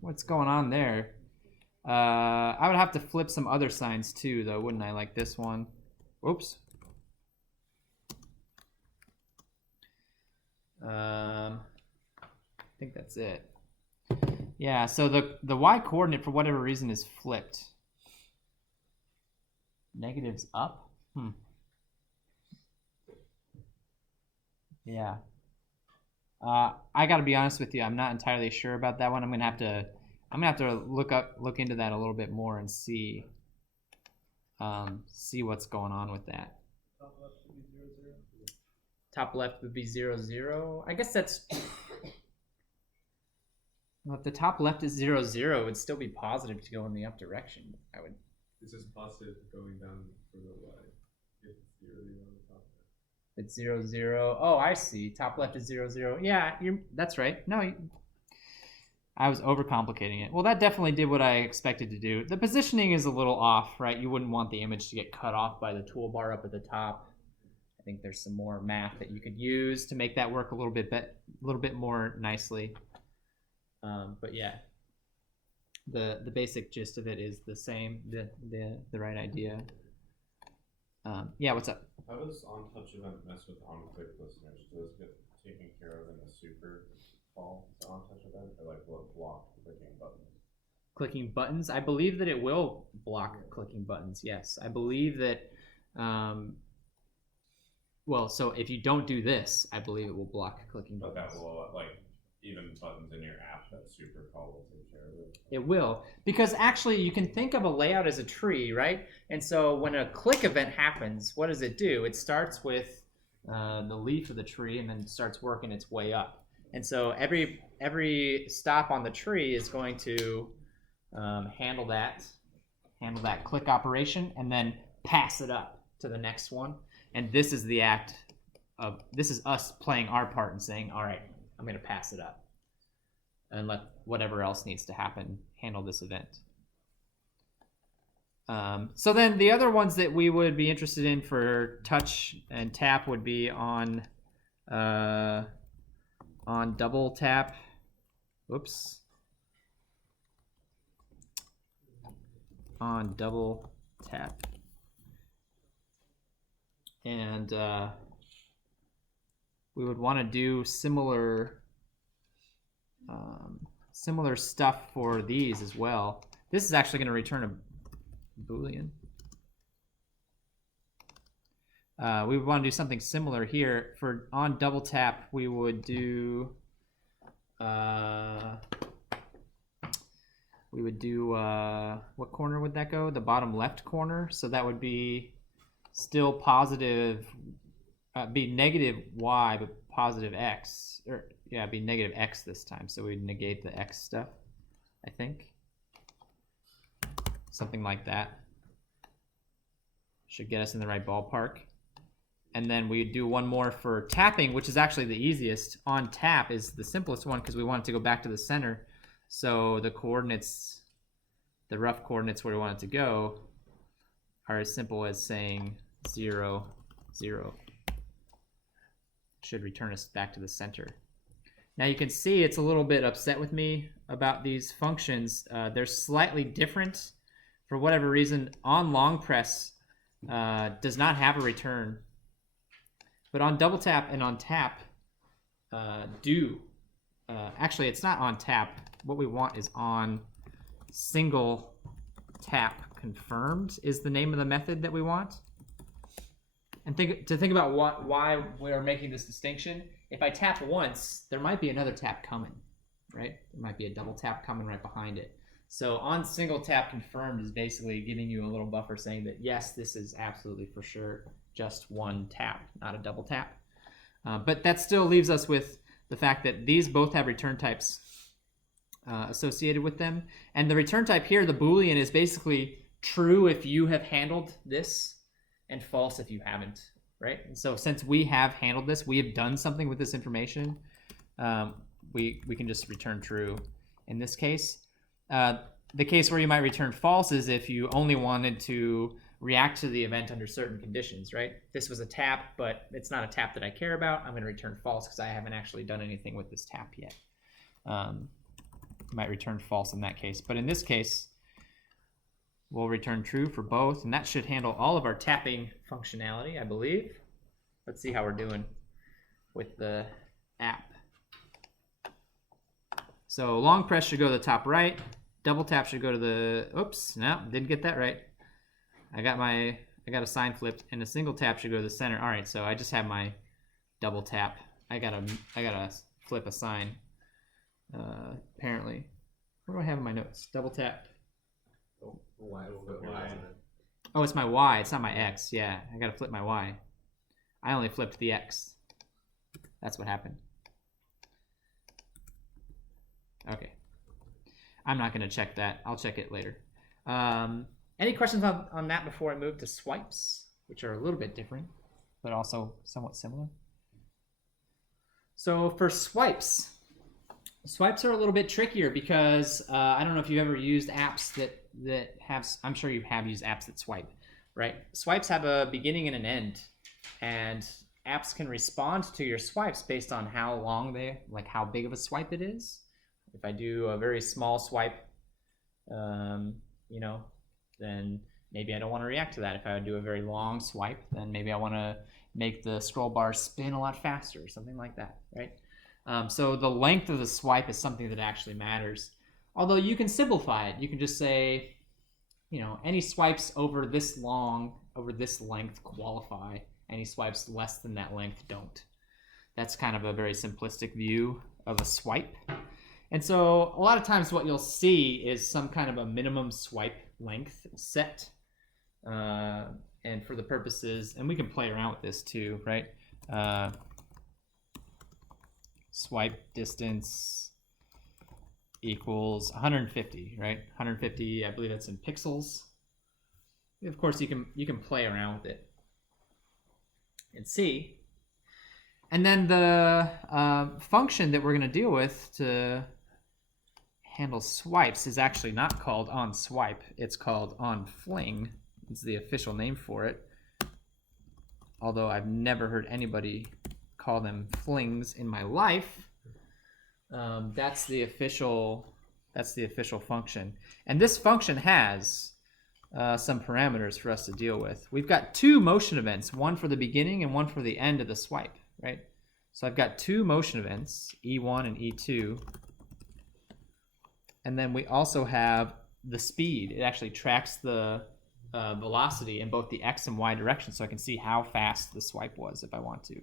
What's going on there? I would have to flip some other signs too, though, wouldn't I? Like this one. Oops. I think that's it. Yeah, so the Y coordinate, for whatever reason, is flipped. Negatives up? Yeah. I gotta be honest with you, I'm not entirely sure about that one. I'm gonna have to look into that a little bit more and see what's going on with that. Top left would be 0, 0. I guess that's. Well, if the top left is 0, 0, it would still be positive to go in the up direction. I would. It's just positive going down for the Y. If it's 0, 0 on the top left. It's 0, 0. Oh, I see. Top left is 0, 0. Yeah, that's right. No, I was overcomplicating it. Well, that definitely did what I expected to do. The positioning is a little off, right? You wouldn't want the image to get cut off by the toolbar up at the top. I think there's some more math that you could use to make that work a little bit more nicely. But yeah, the basic gist of it is the same, the right idea. Yeah, what's up? How does on-touch event mess with on-click listeners? Does it get taken care of in the super call to on-touch event, or like will it block clicking buttons? Clicking buttons? I believe that it will block clicking buttons. Yes, I believe that. Well, so if you don't do this, I believe it will block clicking buttons. But that will, like, even buttons in your app, that super call will take care of it. It will, because actually you can think of a layout as a tree, right? And so when a click event happens, what does it do? It starts with the leaf of the tree and then starts working its way up. And so every stop on the tree is going to handle that click operation and then pass it up to the next one. And this is the act of, this is us playing our part and saying, all right, I'm going to pass it up and let whatever else needs to happen handle this event. So then the other ones that we would be interested in for touch and tap would be on double tap. Whoops. On double tap. And we would want to do similar stuff for these as well. This is actually going to return a Boolean. We would want to do something similar here. For on double tap, we would do what corner would that go? The bottom left corner. So that would be still positive, be negative y, but positive x. Or yeah, be negative x this time. So we'd negate the x stuff, I think. Something like that. Should get us in the right ballpark. And then we do one more for tapping, which is actually the easiest. On tap is the simplest one because we want it to go back to the center. So the coordinates, the rough coordinates where we want it to go, are as simple as saying 0, 0. Should return us back to the center. Now you can see it's a little bit upset with me about these functions. They're slightly different. For whatever reason, on long press does not have a return. But on double tap and on tap do. Actually, it's not on tap. What we want is on single tap confirmed is the name of the method that we want. And think about why we're making this distinction. If I tap once, there might be another tap coming, right? There might be a double tap coming right behind it. So on single tap confirmed is basically giving you a little buffer saying that yes, this is absolutely for sure just one tap, not a double tap. But that still leaves us with the fact that these both have return types associated with them. And the return type here, the Boolean, is basically true if you have handled this and false if you haven't, right? And so since we have handled this, we have done something with this information, we can just return true in this case. The case where you might return false is if you only wanted to react to the event under certain conditions, right? This was a tap, but it's not a tap that I care about. I'm going to return false because I haven't actually done anything with this tap yet. Might return false in that case. But in this case, we'll return true for both, and that should handle all of our tapping functionality, I believe. Let's see how we're doing with the app. So long press should go to the top right. Double tap should go to the, oops, no, didn't get that right. I got a sign flipped, and a single tap should go to the center. All right, so I just have my double tap. I gotta flip a sign. Apparently, what do I have in my notes? Double tap. Oh, it's my Y. It's not my X. Yeah, I gotta flip my Y. I only flipped the X. That's what happened. Okay. I'm not gonna check that. I'll check it later. Any questions on that before I move to swipes, which are a little bit different, but also somewhat similar? So for swipes are a little bit trickier because I don't know if you've ever used apps that have, I'm sure you have used apps that swipe, right? Swipes have a beginning and an end, and apps can respond to your swipes based on how long like how big of a swipe it is. If I do a very small swipe, then maybe I don't want to react to that. If I do a very long swipe, then maybe I want to make the scroll bar spin a lot faster or something like that, right? So the length of the swipe is something that actually matters. Although you can simplify it. You can just say, any swipes over this long, over this length qualify. Any swipes less than that length don't. That's kind of a very simplistic view of a swipe. And so a lot of times what you'll see is some kind of a minimum swipe length set. And for the purposes, and we can play around with this too, right? Swipe distance equals 150, right? 150, I believe that's in pixels. Of course, you can play around with it and see. And then the function that we're going to deal with to handle swipes is actually not called on swipe. It's called on fling. It's the official name for it. Although I've never heard anybody call them flings in my life. That's the official function. And this function has some parameters for us to deal with. We've got two motion events, one for the beginning and one for the end of the swipe, right? So I've got two motion events, E1 and E2. And then we also have the speed. It actually tracks the velocity in both the X and Y direction, so I can see how fast the swipe was if I want to.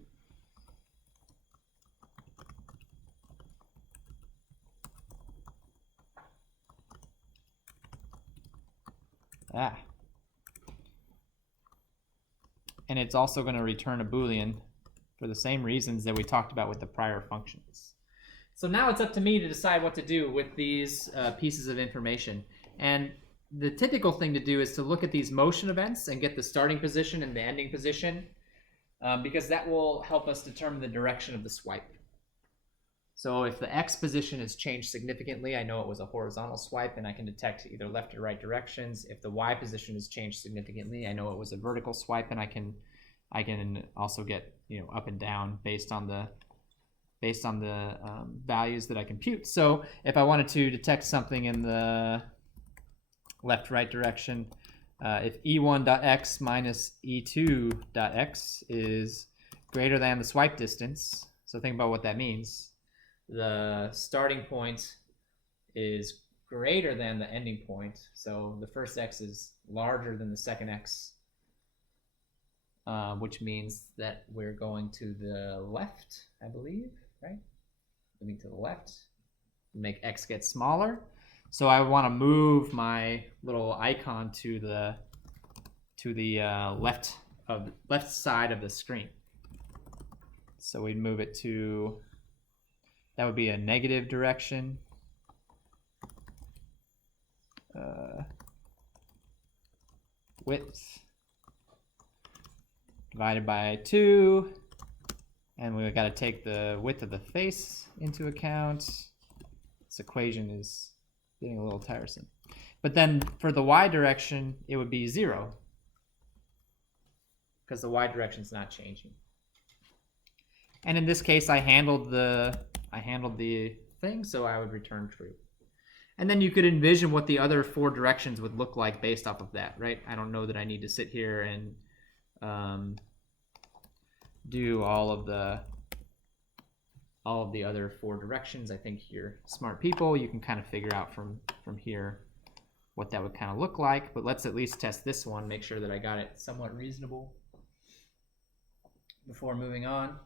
And it's also going to return a Boolean for the same reasons that we talked about with the prior functions. So now it's up to me to decide what to do with these pieces of information. And the typical thing to do is to look at these motion events and get the starting position and the ending position, because that will help us determine the direction of the swipe. So if the X position has changed significantly, I know it was a horizontal swipe and I can detect either left or right directions. If the Y position has changed significantly, I know it was a vertical swipe, and I can also get, you know, up and down based on the values that I compute. So if I wanted to detect something in the left-right direction, if E1.x minus E2.x is greater than the swipe distance, so think about what that means. The starting point is greater than the ending point, so the first X is larger than the second X, which means that we're going to the left, I believe, right? Moving to the left, make X get smaller. So I want to move my little icon to the left side of the screen. So we'd move it to, that would be a negative direction. Width divided by 2, and we've got to take the width of the face into account. This equation is getting a little tiresome. But then for the Y direction, it would be 0, because the Y direction is not changing. And in this case, I handled the thing, so I would return true. And then you could envision what the other 4 directions would look like based off of that, right? I don't know that I need to sit here and do all of the other 4 directions. I think you're smart people. You can kind of figure out from here what that would kind of look like. But let's at least test this one, make sure that I got it somewhat reasonable before moving on.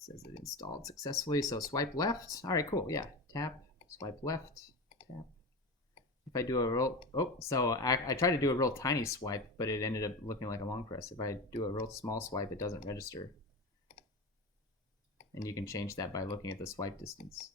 Says it installed successfully, so swipe left. All right, cool, yeah. Tap, swipe left, tap. If I do a real, so I tried to do a real tiny swipe, but it ended up looking like a long press. If I do a real small swipe, it doesn't register. And you can change that by looking at the swipe distance.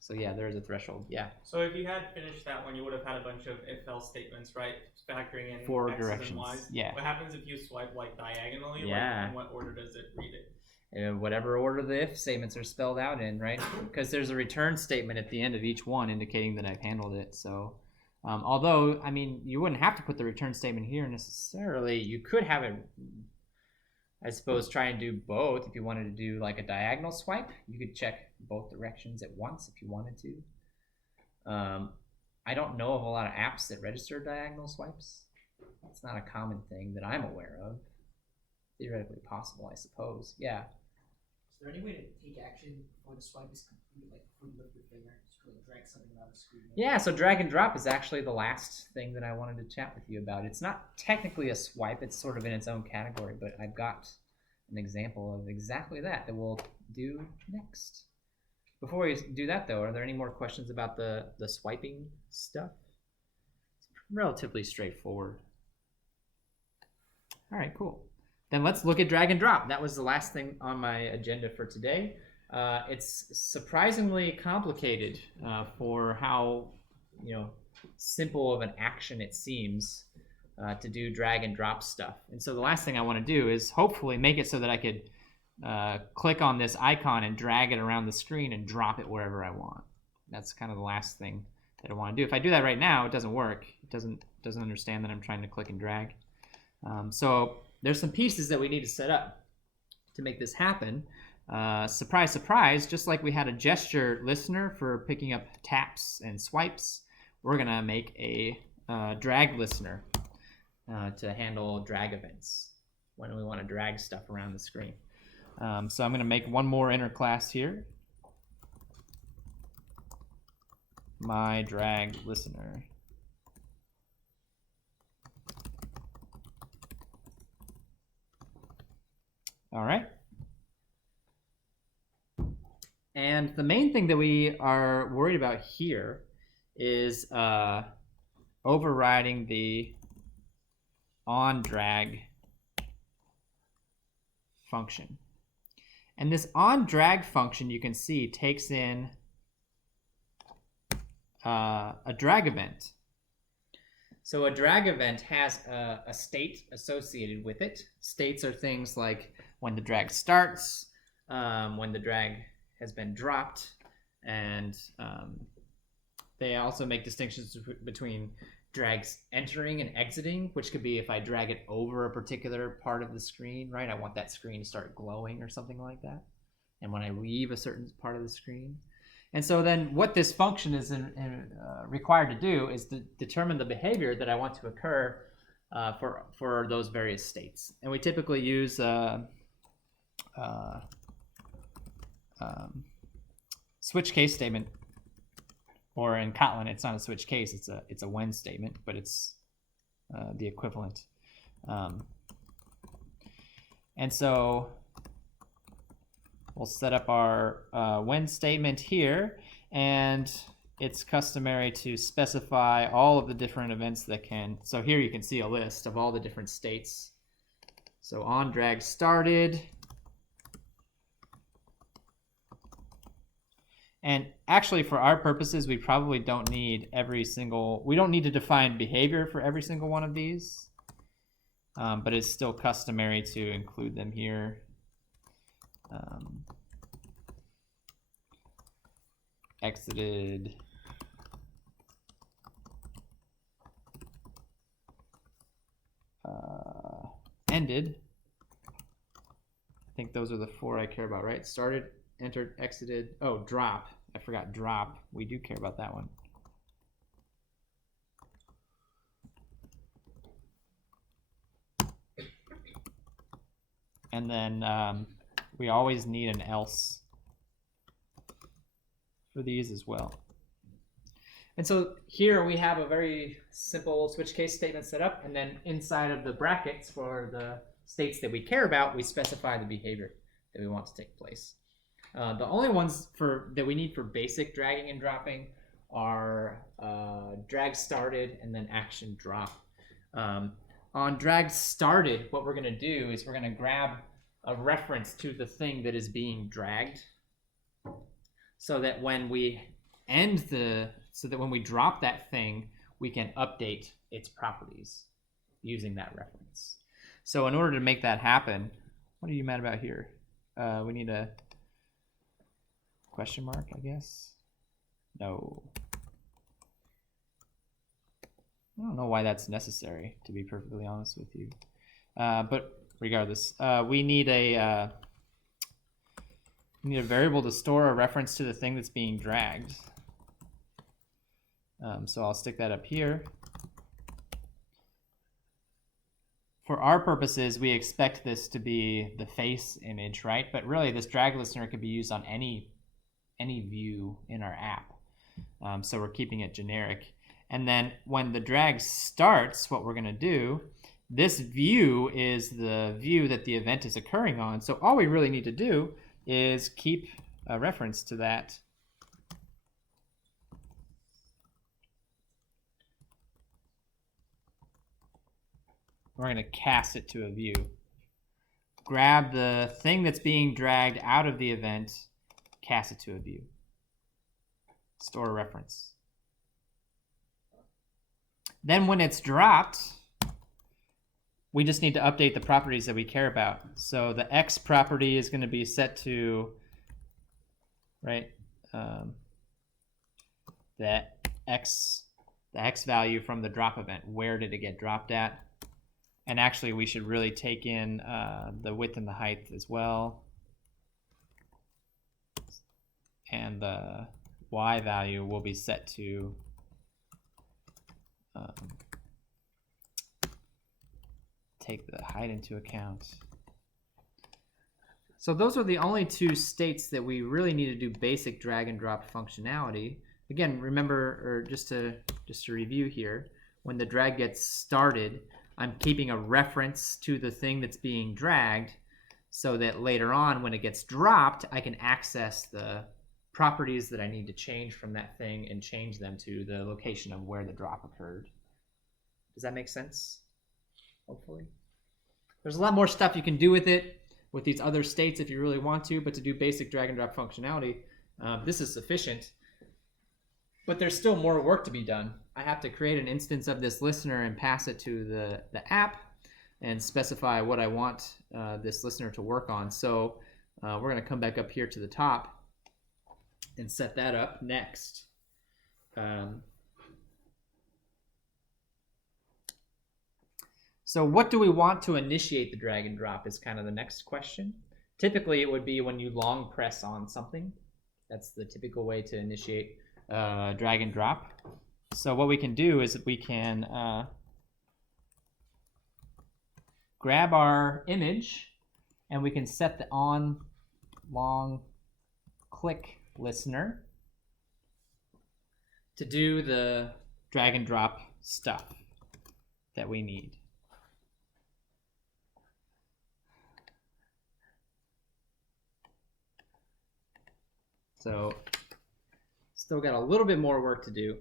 So yeah, there's a threshold, yeah. So if you had finished that one, you would have had a bunch of if-else statements, right? Factoring in 4 X's directions, and Y's. yeah. What happens if you swipe like diagonally? Yeah. Like, in what order does it read it? In whatever order the if statements are spelled out in, right? Because there's a return statement at the end of each one indicating that I've handled it. So although, I mean, you wouldn't have to put the return statement here necessarily. You could have it, I suppose, try and do both. If you wanted to do like a diagonal swipe, you could check both directions at once if you wanted to. I don't know of a lot of apps that register diagonal swipes. It's not a common thing that I'm aware of. Theoretically possible, I suppose. Yeah. Is there any way to take action before the swipe is complete, like before you lift your finger, just really drag something around the screen? Yeah, so drag and drop is actually the last thing that I wanted to chat with you about. It's not technically a swipe, it's sort of in its own category, but I've got an example of exactly that we'll do next. Before we do that though, are there any more questions about the swiping stuff? It's relatively straightforward. All right, cool. Then let's look at drag and drop. That was the last thing on my agenda for today. It's surprisingly complicated for how simple of an action it seems. to do drag and drop stuff. And so the last thing I want to do is hopefully make it so that I could click on this icon and drag it around the screen and drop it wherever I want. That's kind of the last thing that I want to do. If I do that right now, it doesn't work. It doesn't understand that I'm trying to click and drag. So there's some pieces that we need to set up to make this happen. Surprise, surprise, just like we had a gesture listener for picking up taps and swipes, we're gonna make a drag listener to handle drag events when we want to drag stuff around the screen. So I'm gonna make one more inner class here. My drag listener. All right. And the main thing that we are worried about here is overriding the onDrag function. And this onDrag function, you can see, takes in a drag event. So a drag event has a state associated with it. States are things like when the drag starts, when the drag has been dropped, and they also make distinctions between drags entering and exiting, which could be if I drag it over a particular part of the screen, right? I want that screen to start glowing or something like that. And when I leave a certain part of the screen. And so then what this function is required to do is to determine the behavior that I want to occur for those various states. And we typically use switch case statement, or in Kotlin, it's not a switch case, it's a when statement, but it's the equivalent. And so we'll set up our when statement here, and it's customary to specify all of the different events that can, so here you can see a list of all the different states. So onDrag started, and actually for our purposes, we probably don't need we don't need to define behavior for every single one of these, but it's still customary to include them here. Exited, ended. I think those are the four I care about, right? Started, entered, exited. Oh, drop. I forgot drop. We do care about that one. And then we always need an else for these as well. And so here we have a very simple switch case statement set up, and then inside of the brackets for the states that we care about, we specify the behavior that we want to take place. The only ones that we need for basic dragging and dropping are drag started and then action drop. On drag started, what we're going to do is we're going to grab a reference to the thing that is being dragged, so that when we when we drop that thing, we can update its properties using that reference. So in order to make that happen, what are you mad about here? We need a question mark, I guess. No. I don't know why that's necessary, to be perfectly honest with you. But regardless, we need a variable to store a reference to the thing that's being dragged. So I'll stick that up here. For our purposes, we expect this to be the face image, right? But really, this drag listener could be used on any view in our app. So we're keeping it generic. And then when the drag starts, what we're going to do, this view is the view that the event is occurring on. So all we really need to do is keep a reference to that. We're going to cast it to a view. Grab the thing that's being dragged out of the event, cast it to a view. Store a reference. Then when it's dropped, we just need to update the properties that we care about. So the X property is going to be set to, right, the X value from the drop event. Where did it get dropped at? And actually, we should really take in the width and the height as well. And the Y value will be set to take the height into account. So those are the only two states that we really need to do basic drag and drop functionality. Again, remember, or just to review here, when the drag gets started, I'm keeping a reference to the thing that's being dragged so that later on when it gets dropped, I can access the properties that I need to change from that thing and change them to the location of where the drop occurred. Does that make sense? Hopefully. There's a lot more stuff you can do with it, with these other states if you really want to, but to do basic drag and drop functionality, this is sufficient. But there's still more work to be done. I have to create an instance of this listener and pass it to the app and specify what I want this listener to work on. So we're going to come back up here to the top and set that up next. So what do we want to initiate the drag and drop is kind of the next question. Typically, it would be when you long press on something. That's the typical way to initiate drag and drop. So what we can do is we can grab our image and we can set the on long click listener to do the drag and drop stuff that we need. So still got a little bit more work to do.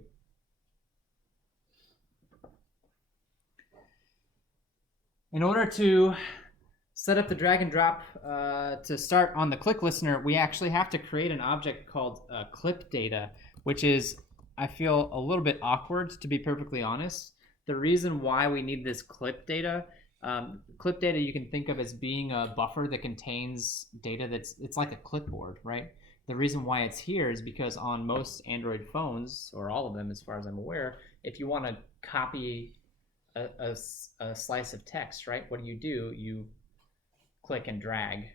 In order to set up the drag and drop to start on the click listener, we actually have to create an object called clip data, which is, I feel, a little bit awkward, to be perfectly honest. The reason why we need this clip data you can think of as being a buffer that contains data it's like a clipboard, right? The reason why it's here is because on most Android phones, or all of them as far as I'm aware, if you want to copy a slice of text, right, what do? You click and drag,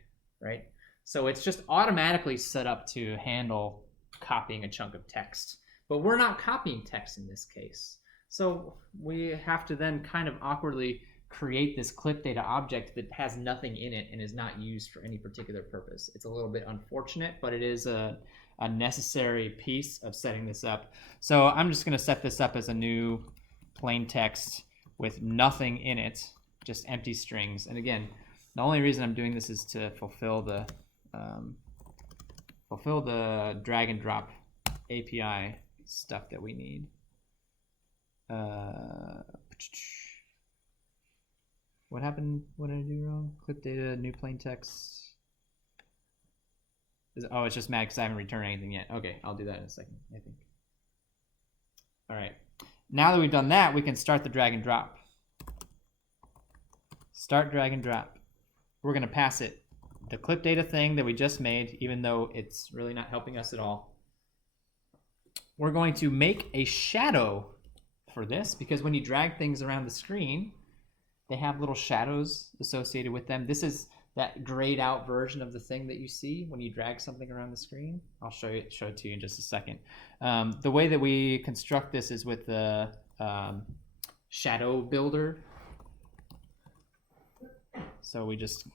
right? So it's just automatically set up to handle copying a chunk of text. But we're not copying text in this case. So we have to then kind of awkwardly create this clip data object that has nothing in it and is not used for any particular purpose. It's a little bit unfortunate, but it is a necessary piece of setting this up. So I'm just going to set this up as a new plain text with nothing in it, just empty strings. And again, the only reason I'm doing this is to fulfill the drag and drop API stuff that we need. What happened? What did I do wrong? Clip data, new plain text. Oh, it's just mad because I haven't returned anything yet. Okay, I'll do that in a second, I think. All right. Now that we've done that, we can start the drag and drop. Start drag and drop. We're going to pass it the clip data thing that we just made, even though it's really not helping us at all. We're going to make a shadow for this, because when you drag things around the screen, they have little shadows associated with them. This is that grayed out version of the thing that you see when you drag something around the screen. I'll show it to you in just a second. The way that we construct this is with the shadow builder. So we just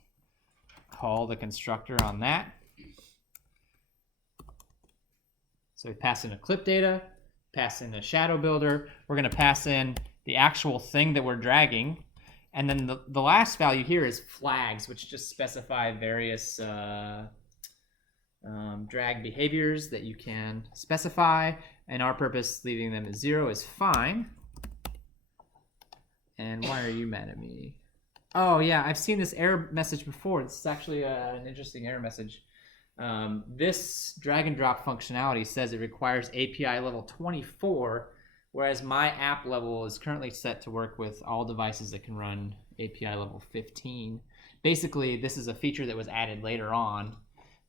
call the constructor on that. So we pass in a clip data, pass in a shadow builder. We're going to pass in the actual thing that we're dragging. And then the last value here is flags, which just specify various drag behaviors that you can specify. And our purpose, leaving them at 0 is fine. And why are you mad at me? Oh yeah, I've seen this error message before. This is actually an interesting error message. This drag and drop functionality says it requires API level 24, whereas my app level is currently set to work with all devices that can run API level 15. Basically, this is a feature that was added later on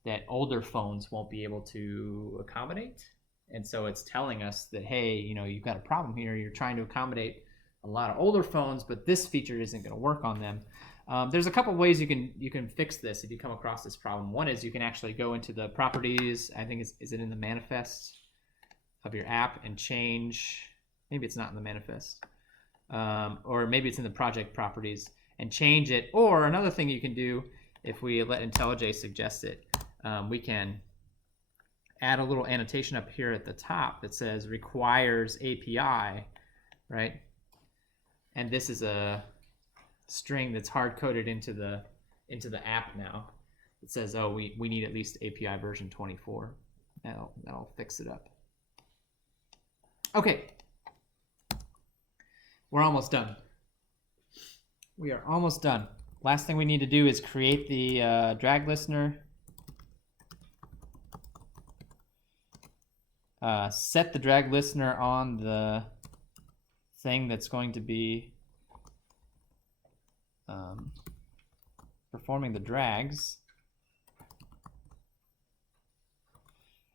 that older phones won't be able to accommodate. And so it's telling us that, hey, you know, you've got a problem here. You're trying to accommodate a lot of older phones, but this feature isn't going to work on them. There's a couple ways you can fix this if you come across this problem. One is you can actually go into the properties. I think is it in the manifest of your app and change. Maybe it's not in the manifest, or maybe it's in the project properties and change it. Or another thing you can do, if we let IntelliJ suggest it, we can add a little annotation up here at the top that says requires API, right? And this is a string that's hard coded into the app now. It says, oh, we need at least API version 24. That'll fix it up. Okay, we're almost done. We are almost done. Last thing we need to do is create the drag listener. Set the drag listener on the thing that's going to be performing the drags.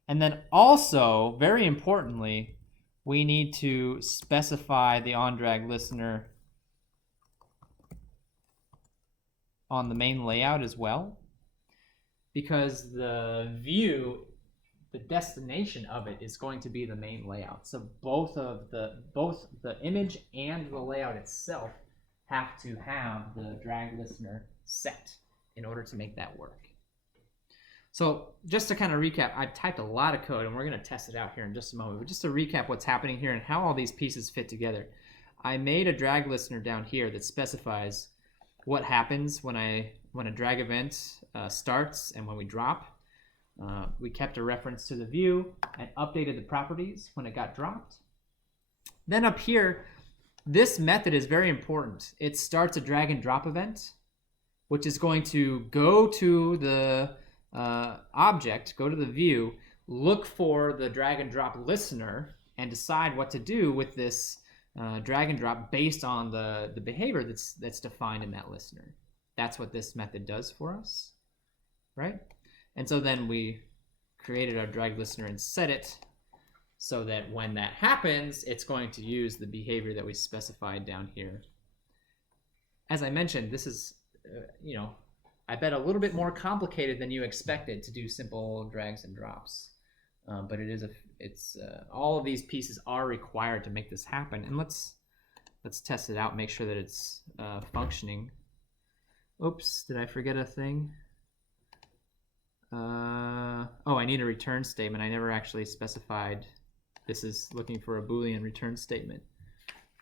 And then also, very importantly, we need to specify the on-drag listener on the main layout as well, because the view, the destination of it is going to be the main layout. So both the image and the layout itself have to have the drag listener set in order to make that work. So just to kind of recap, I've typed a lot of code and we're going to test it out here in just a moment. But just to recap what's happening here and how all these pieces fit together. I made a drag listener down here that specifies what happens when a drag event starts and when we drop. We kept a reference to the view and updated the properties when it got dropped. Then up here, this method is very important. It starts a drag and drop event, which is going to go to the object, go to the view, look for the drag and drop listener, and decide what to do with this drag and drop based on the behavior that's defined in that listener. That's what this method does for us, right? And so then we created our drag listener and set it so that when that happens, it's going to use the behavior that we specified down here. As I mentioned, this is, I bet a little bit more complicated than you expected to do simple drags and drops. But all of these pieces are required to make this happen. And let's test it out, make sure that it's functioning. Oops, did I forget a thing? I need a return statement. I never actually specified. This is looking for a Boolean return statement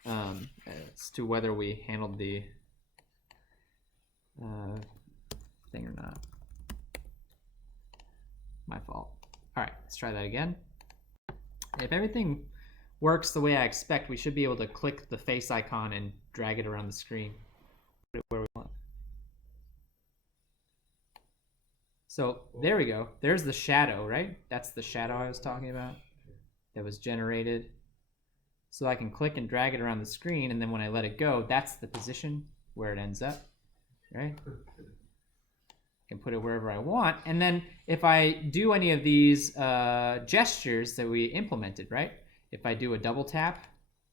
as to whether we handled the thing or not. My fault. All right, let's try that again. If everything works the way I expect, we should be able to click the face icon and drag it around the screen where we want. So there we go. There's the shadow, right? That's the shadow I was talking about that was generated. So I can click and drag it around the screen, and then when I let it go, that's the position where it ends up, right? I can put it wherever I want. And then if I do any of these gestures that we implemented, right? If I do a double tap,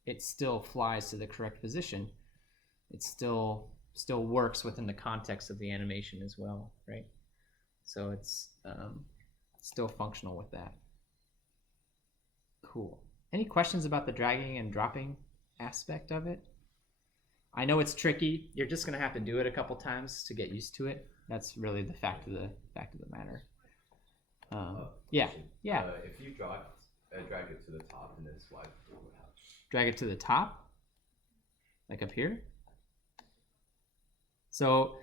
it still flies to the correct position. It still works within the context of the animation as well, right? So it's still functional with that. Cool. Any questions about the dragging and dropping aspect of it? I know it's tricky. You're just gonna have to do it a couple times to get used to it. That's really the fact of the matter. Yeah. If you drag it to the top and then swipe, what would happen? Drag it to the top, like up here. So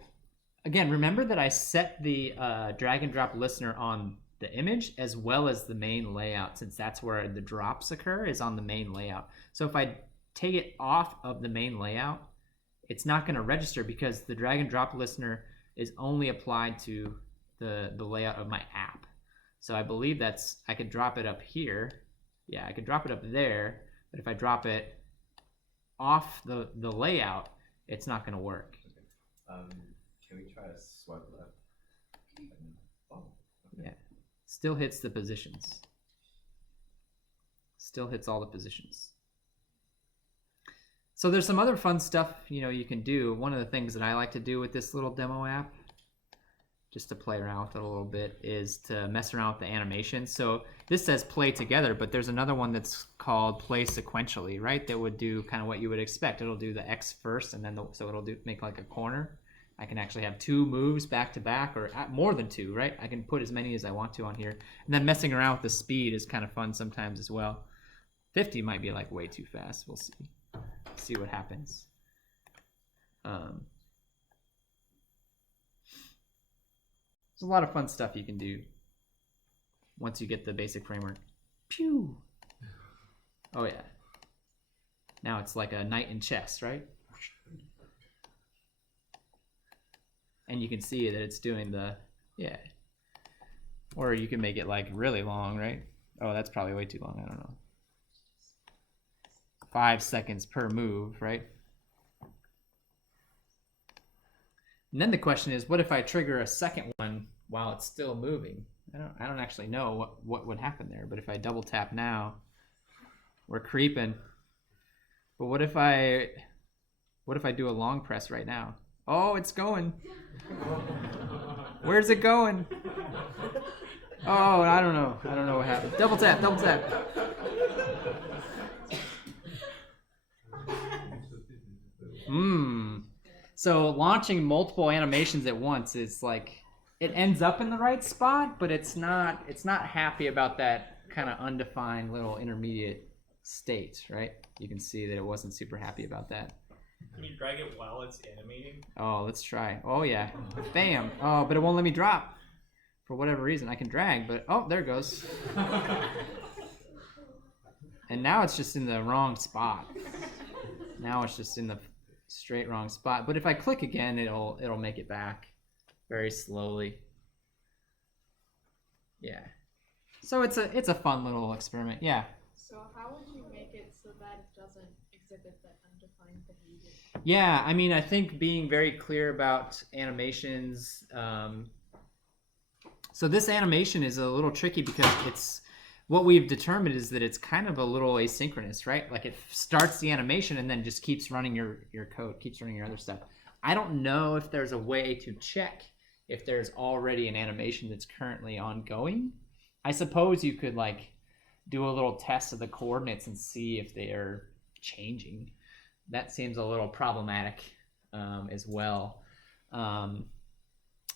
again, remember that I set the drag and drop listener on the image as well as the main layout, since that's where the drops occur, is on the main layout. So if I take it off of the main layout, it's not going to register because the drag and drop listener is only applied to the layout of my app. So I believe I could drop it up here. Yeah, I could drop it up there, but if I drop it off the layout, it's not going to work. Can we try to swipe left? Oh, okay. Yeah. Still hits the positions. Still hits all the positions. So there's some other fun stuff, you can do. One of the things that I like to do with this little demo app, just to play around with it a little bit, is to mess around with the animation. So this says play together, but there's another one that's called play sequentially, right? That would do kind of what you would expect. It'll do the X first, and then so it'll make like a corner. I can actually have 2 moves back to back, or more than 2, right? I can put as many as I want to on here. And then messing around with the speed is kind of fun sometimes as well. 50 might be like way too fast. We'll see what happens. There's a lot of fun stuff you can do once you get the basic framework. Pew! Oh yeah. Now it's like a knight in chess, right? And you can see that it's doing yeah. Or you can make it like really long, right? Oh, that's probably way too long, I don't know. 5 seconds per move, right? And then the question is, what if I trigger a second one while it's still moving? I don't actually know what would happen there, but if I double tap now, we're creeping. But what if I do a long press right now? Oh, it's going. Where's it going? Oh, I don't know. I don't know what happened. Double tap, double tap. So launching multiple animations at once is like, it ends up in the right spot, but it's not happy about that kind of undefined little intermediate state, right? You can see that it wasn't super happy about that. Can you drag it while it's animating? Oh, let's try. Oh yeah. Bam. Oh, but it won't let me drop. For whatever reason, I can drag, but oh, there it goes. And now it's just in the wrong spot. Now it's just in the straight wrong spot. But if I click again, it'll make it back very slowly. Yeah. So it's a fun little experiment. Yeah. So how would you make it so that it doesn't exhibit that undefined behavior? Yeah, I mean, I think being very clear about animations. So this animation is a little tricky because it's what we've determined is that it's kind of a little asynchronous, right? Like it starts the animation and then just keeps running your code, keeps running your other stuff. I don't know if there's a way to check if there's already an animation that's currently ongoing. I suppose you could like do a little test of the coordinates and see if they are changing. That seems a little problematic as well.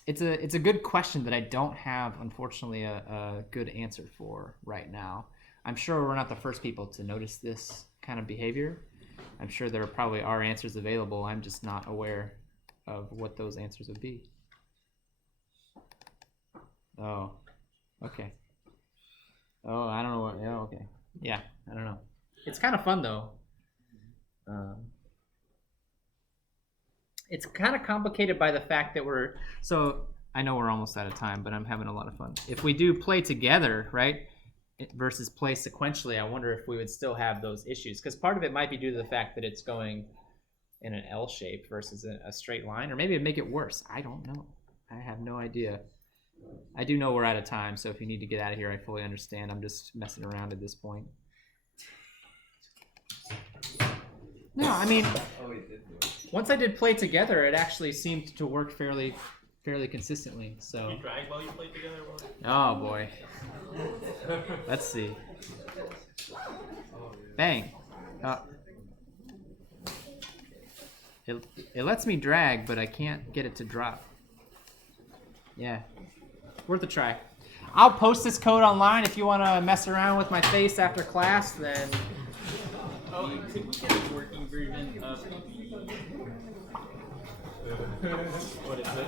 It's a good question that I don't have, unfortunately, a good answer for right now. I'm sure we're not the first people to notice this kind of behavior. I'm sure there probably are answers available. I'm just not aware of what those answers would be. Oh, okay. Oh, I don't know what. Yeah, okay. Yeah, I don't know. It's kind of fun though. It's kind of complicated by the fact that so I know we're almost out of time, but I'm having a lot of fun. If we do play together, right, versus play sequentially, I wonder if we would still have those issues. Because part of it might be due to the fact that it's going in an L shape versus a straight line, or maybe it'd make it worse. I don't know. I have no idea. I do know we're out of time, so if you need to get out of here, I fully understand. I'm just messing around at this point. No, I mean, once I did play together, it actually seemed to work fairly consistently. So. You drag while you play together? Oh boy. Let's see. Bang. It lets me drag, but I can't get it to drop. Yeah. Worth a try. I'll post this code online if you want to mess around with my face after class, then. Oh, could we get a working version of what is it?